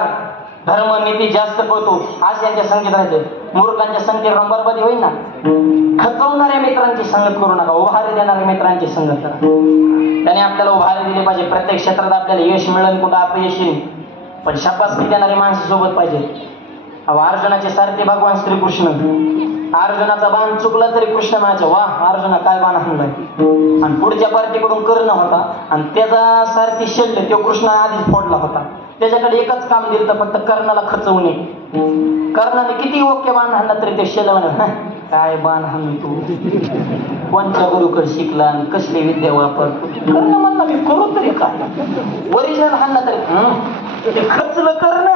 धर्म, नीती जास्त कळतो, आज यांच्या संगीत राहायचं. मूर्खांच्या संगीत बरबादी होईल ना. खचवणाऱ्या मित्रांची संगत करू नका. उभारी देणाऱ्या मित्रांची संगत करा. त्याने आपल्याला उभारी दिली पाहिजे. प्रत्येक क्षेत्रात आपल्याला यश मिळेल, कुठं अपयश येईल, पण शाबासकी देणारी माणसं सोबत पाहिजे. अर्जुनाचे सारथी भगवान श्रीकृष्ण. अर्जुनाचा बाण चुकला तरी कृष्ण म्हणायचं, वा अर्जुना काय बाण हाणलाय. आणि पुढच्या पार्टीकडून कर्ण होता आणि त्याचा सारथी शल्य तो कृष्ण आधीच फोडला होता. त्याच्याकडे एकच काम दिलं तर फक्त कर्णाला खचवणे. कर्णाने किती ओके बाण हाणला तरी ते शल्य म्हणा काय बाण हाणू तू, कोणत्या गुरुकडे शिकला आणि कसली विद्या वापरतो. कर्ण म्हणला मी करू तरी काय, ओरिजिनल हाणला तरी ते खचलं. कर्ण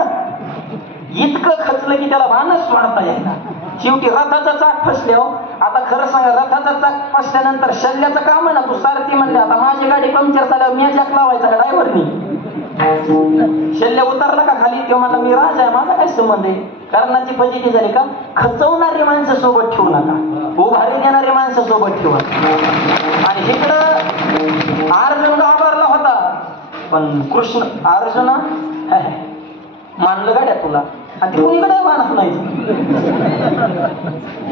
इतकं खचलं की त्याला बाणच सोडता येईना. शेवटी रथाचा चाक फसल्यावर आता खरं सांगा, रथाचा चाक फसल्यानंतर शल्याचं काम आहे ना, तू सारथी म्हणले आता माझी गाडी पंक्चर झाल्यावर मी जॅक लावायचा का ड्रायव्हरनी. शल्य उतरला का खाली, तो म्हणला मी राजा आहे, माझा काय संबंध आहे. कर्णाची फजिती झाली का. खचवणारी माणसं सोबत ठेवू नका, उभारी देणारी माणसं सोबत ठेवा. आणि इकडं अर्जुन घाबरला होता, पण कृष्ण अर्जुना मानलं गाड्या तुला, आणि ते कुणीकडे मान नाही.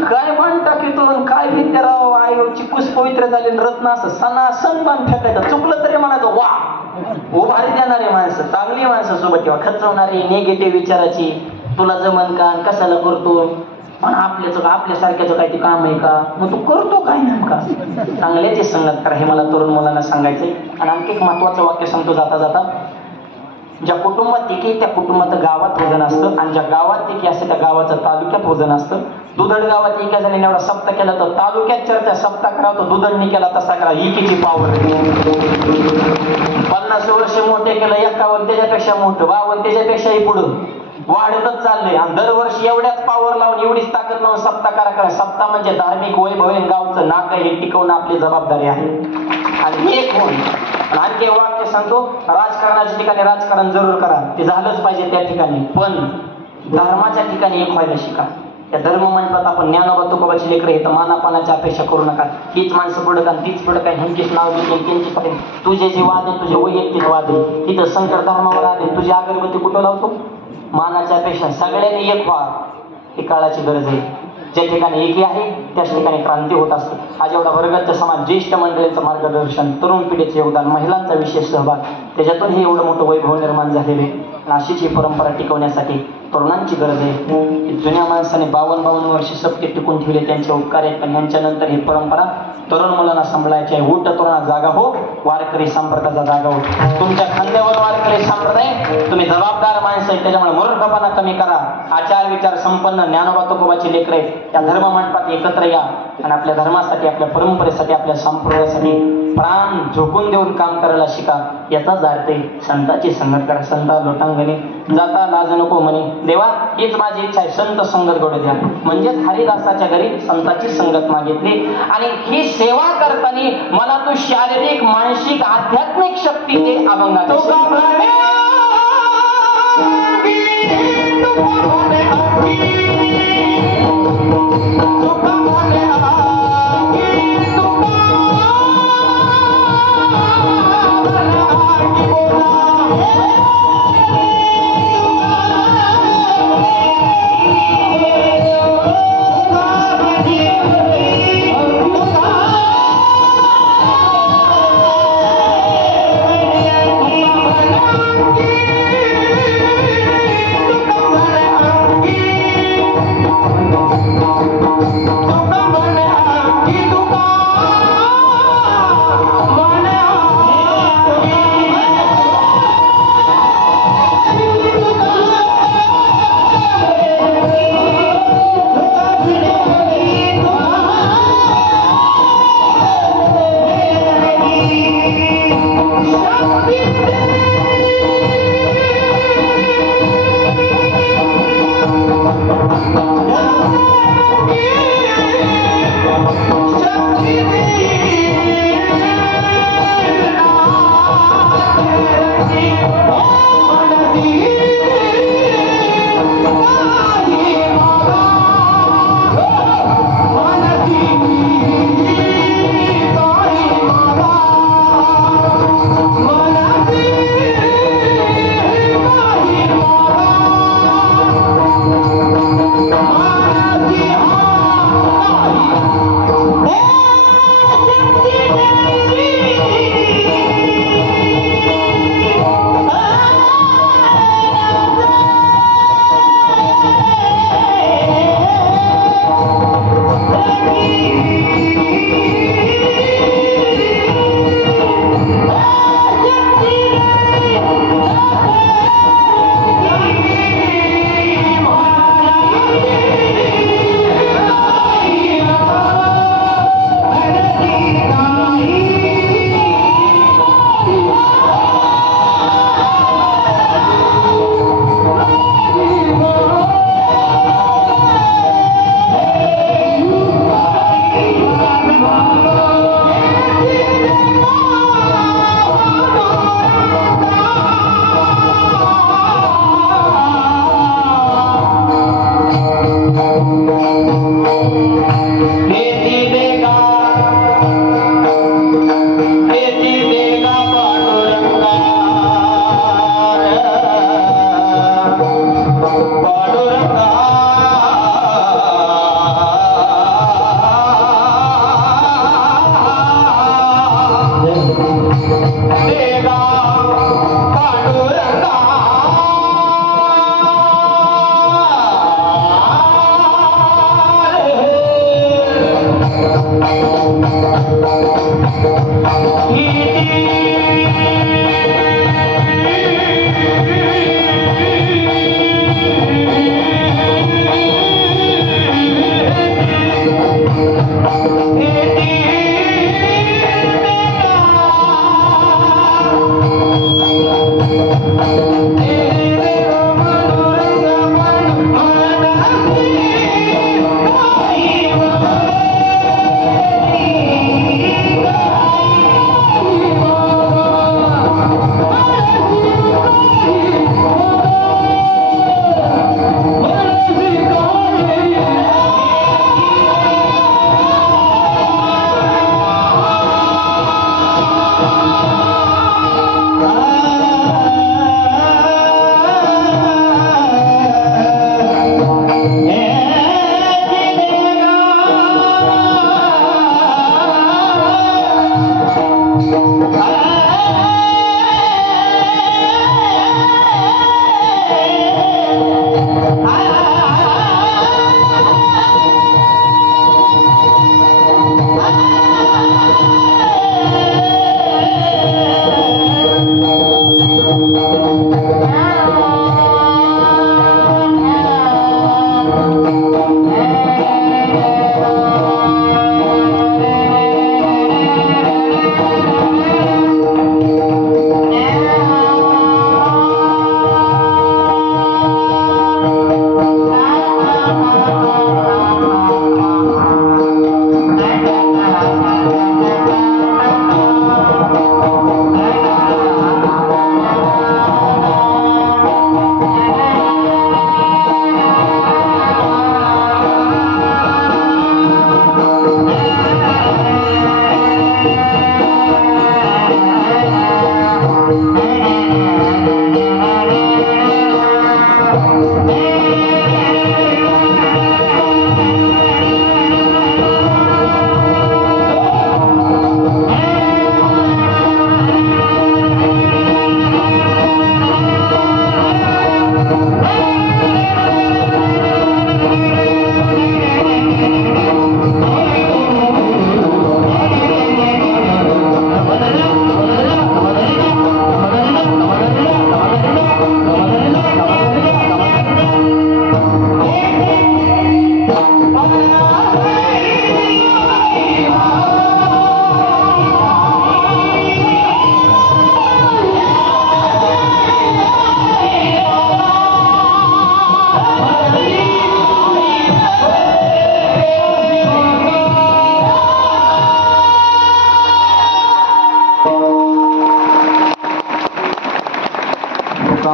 काय मान टाकीतो काय विद्या राव. आईची कुस पवित्र झाली, रत्न असं सणासण मान फेकायचं. चुकलं तरी म्हणायचं वा. उभारी देणारी माणसं, चांगली माणसं सोबत ठेवा. खचवणारी निगेटिव्ह विचाराची, तुला जमन का, कशाला करतो, आपल्यासारख्याचं काही ते काम आहे का, मग तू करतो काय नेमका. चांगल्याची संगत करा, हे मला तरुण मुलांना सांगायचंय. आणि आणखी एक महत्वाचं वाक्य सांगतो जाता जाता. ज्या कुटुंबात एकी त्या कुटुंबात गावात वजन असतं, आणि ज्या गावात एकी असते त्या गावाचं तालुक्यात वजन असतं. दुधड गावात एका जणांनी एवढा सप्ताह केला तर तालुक्यात चर्चा सप्ताह करा तो दुधडनी केला तसा करा एकीची पावर 50 वर्ष मोठे केलं 51 त्याच्यापेक्षा मोठं 52 त्याच्यापेक्षाही पुढं वाढतच चाललंय आणि दरवर्षी एवढ्याच पावर लावून एवढीच ताकद लावून सप्ताह करा सप्ताह म्हणजे धार्मिक वैभव गावचं नाक हे टिकवणं आपली जबाबदारी आहे आणि एक होऊन आणखी वाक्य सांगतो राजकारणाच्या ठिकाणी राजकारण जरूर करा ते झालंच पाहिजे त्या ठिकाणी पण धर्माच्या ठिकाणी एक व्हायला शिका त्या धर्म मंडपात आपण ज्ञानोबा तुकोबाची लेकरं हे तर मानापानाची अपेक्षा करू नका हीच माणसं पुढं आणि तीच पुढं काय ह्यांचीच नाव घेतली त्यांची पाहिजे तुझे जे वाद आहे तुझे वैयक्तिक वाद आहे तिथं शंकर धर्मावर आले तुझी अगरबत्ती कुठं लावतो मानाच्या अपेक्षा सगळ्यांनी एक व्हा ही काळाची गरज आहे ज्या ठिकाणी एकी आहे त्याच ठिकाणी क्रांती होत असते आज एवढा वर्गाचा समाज ज्येष्ठ मंडळींचं मार्गदर्शन तरुण पिढीचे योगदान महिलांचा विशेष सहभाग त्याच्यातून हे एवढं मोठं वैभव निर्माण झालेले अशीच ही परंपरा टिकवण्यासाठी तरुणांची गरज आहे जुन्या माणसाने 52 वर्ष सत्य टिकून ठेवले त्यांचे उपकार आहेत पण यांच्यानंतर ही परंपरा तरुण मुलांना सांभाळायची आहे उठ तरुणा जागा हो वारकरी संप्रदायाचा जागा हो तुमच्या खांद्यावर वारकरी संप्रदाय तुम्ही जबाबदार माणसं आहेत त्याच्यामुळे मूर्खपणा कमी करा आचार विचार संपन्न ज्ञानोबा तुकोबाची लेकरं आहेत त्या धर्म मंडपात एकत्र या आणि आपल्या धर्मासाठी आपल्या परंपरेसाठी आपल्या संप्रदायासाठी प्राण झोकून देऊन काम करायला शिका याचाच अर्थ आहे संताची संगत करा संता लोटांगणी जाता लाज नको म्हणे देवा हीच माझी इच्छा आहे संत संगत घडू द्या म्हणजेच हरिदासाच्या घरी संताची संगत मागितली आणि ही सेवा करताना मला तू शारीरिक मानसिक आध्यात्मिक शक्ती दे अभंगाची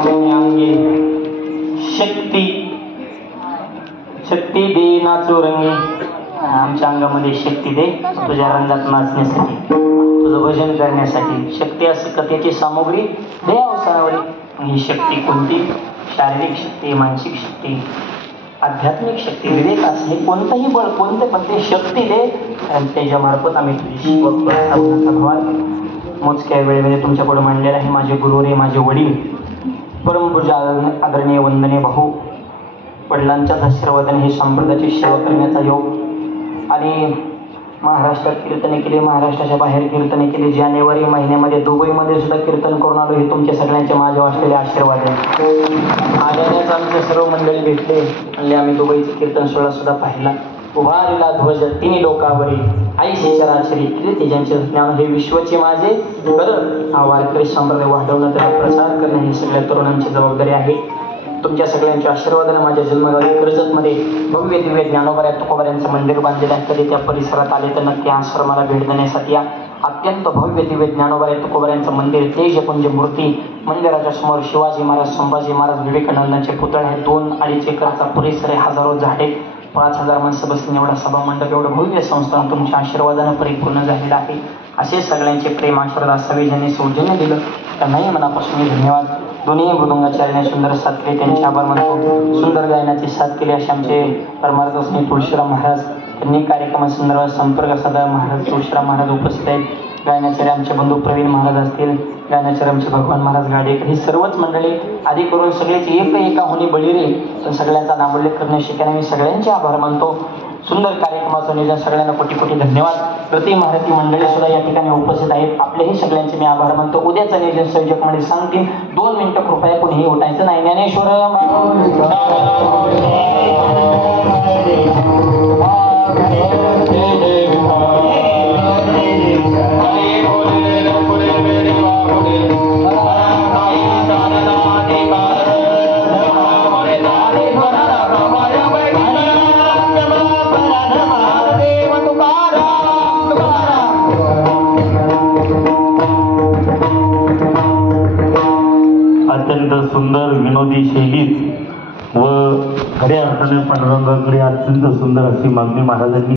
अंगाने अंगे शक्ती शक्ती दे नाचो रंगी. आमच्या अंगामध्ये शक्ती दे तुझ्या रंगात नाचण्यासाठी, तुझं भजन करण्यासाठी. शक्ती असं कथेची सामुग्री दे अवसरावर. ही शक्ती कोणती? शारीरिक शक्ती, मानसिक शक्ती, आध्यात्मिक शक्ती, विवेक असणे, कोणतंही बळ, कोणते पण ते शक्ती दे आणि त्याच्या मार्फत आम्ही तुझी मोजक्या वेळेमध्ये तुमच्या पुढे मांडलेला आहे. माझे गुरुरे, माझे वडील, परमपूजा आदरणीय वंदनीय भाऊ, वडिलांच्याच आशीर्वादाने हे संप्रदायाची सेवा करण्याचा योग आणि महाराष्ट्रात कीर्तने केली, महाराष्ट्राच्या बाहेर कीर्तने केली. जानेवारी महिन्यामध्ये दुबईमध्ये सुद्धा कीर्तन करून आलो. हे तुमच्या सगळ्यांचे माझ्या असलेले आशीर्वाद आहे. आल्यानेच आमचे सर्व मंडळी भेटले आणि आम्ही दुबईचं कीर्तन सोहळा सुद्धा पाहिला. उभारला ध्वज तिन्ही लोकावरी, आईशी चराचरी कीर्ती ज्यांचे ज्ञान हे विश्वचे माझे खरं. हा वारकरी संप्रदाय वाढवणं, त्याचा प्रसार करणं ही सगळ्या तरुणांची जबाबदारी आहे. तुमच्या सगळ्यांच्या आशीर्वादाने माझ्या जन्मगावी कर्जतमध्ये भव्य दिव्य ज्ञानोबा तुकोबाऱ्यांचं मंदिर बांधलेलं आहे. कधी त्या परिसरात आले तर नक्की आश्रमाला भेट देण्यासाठी या. अत्यंत भव्य दिव्य ज्ञानोबा तुकोबाऱ्यांचं मंदिर, तेजपुंज मूर्ती, मंदिराच्या समोर शिवाजी महाराज, संभाजी महाराज, विवेकानंदांचे पुतळे आहेत. 2-2.5 एकराचा परिसर आहे. हजारो झाडे, 5,000 माणसं बसतील एवढा सभा मंडप, एवढं भव्य संस्थान तुमच्या आशीर्वादानं परिपूर्ण झालेलं आहे. असे सगळ्यांचे प्रेम आशीर्वाद असावे. ज्यांनी सौजन्य दिलं त्यांनाही मनापासून धन्यवाद. दोन्ही मृदुंगाचार्याने सुंदर साथ केली, त्यांचे आभार मानतो. सुंदर गायनाची साथ केली असे आमचे परमार्थ स्नेही तुळशीराम महाराज, त्यांनी कार्यक्रमासंदर्भात संपर्क साधा. महाराज तुळशीराम महाराज उपस्थित आहेत. गायनाचार्य आमचे बंधू प्रवीण महाराज असतील, गायनाचार्य आमचे भगवान महाराज गाडेकर, ही सर्वच मंडळी आधी करून सगळेच एका होणी बळी रे, पण सगळ्यांचा नामोल्लेख करणे शिकायला मी सगळ्यांचे आभार मानतो. सुंदर कार्यक्रमाचं नियोजन, सगळ्यांना कोटी कोटी धन्यवाद. प्रति महारथी मंडळी सुद्धा या ठिकाणी उपस्थित आहेत. आपलेही सगळ्यांचे मी आभार मानतो. उद्याचं नियोजन संयोजक मंडळी सांगतील. 2 मिनिटं कृपया कोणीही उठायचं नाही. ज्ञानेश्वर अत्यंत सुंदर विनोदी शैलीत व खऱ्या अर्थाने पांडुरंगाकडे अत्यंत सुंदर अशी मागणी महाराजांनी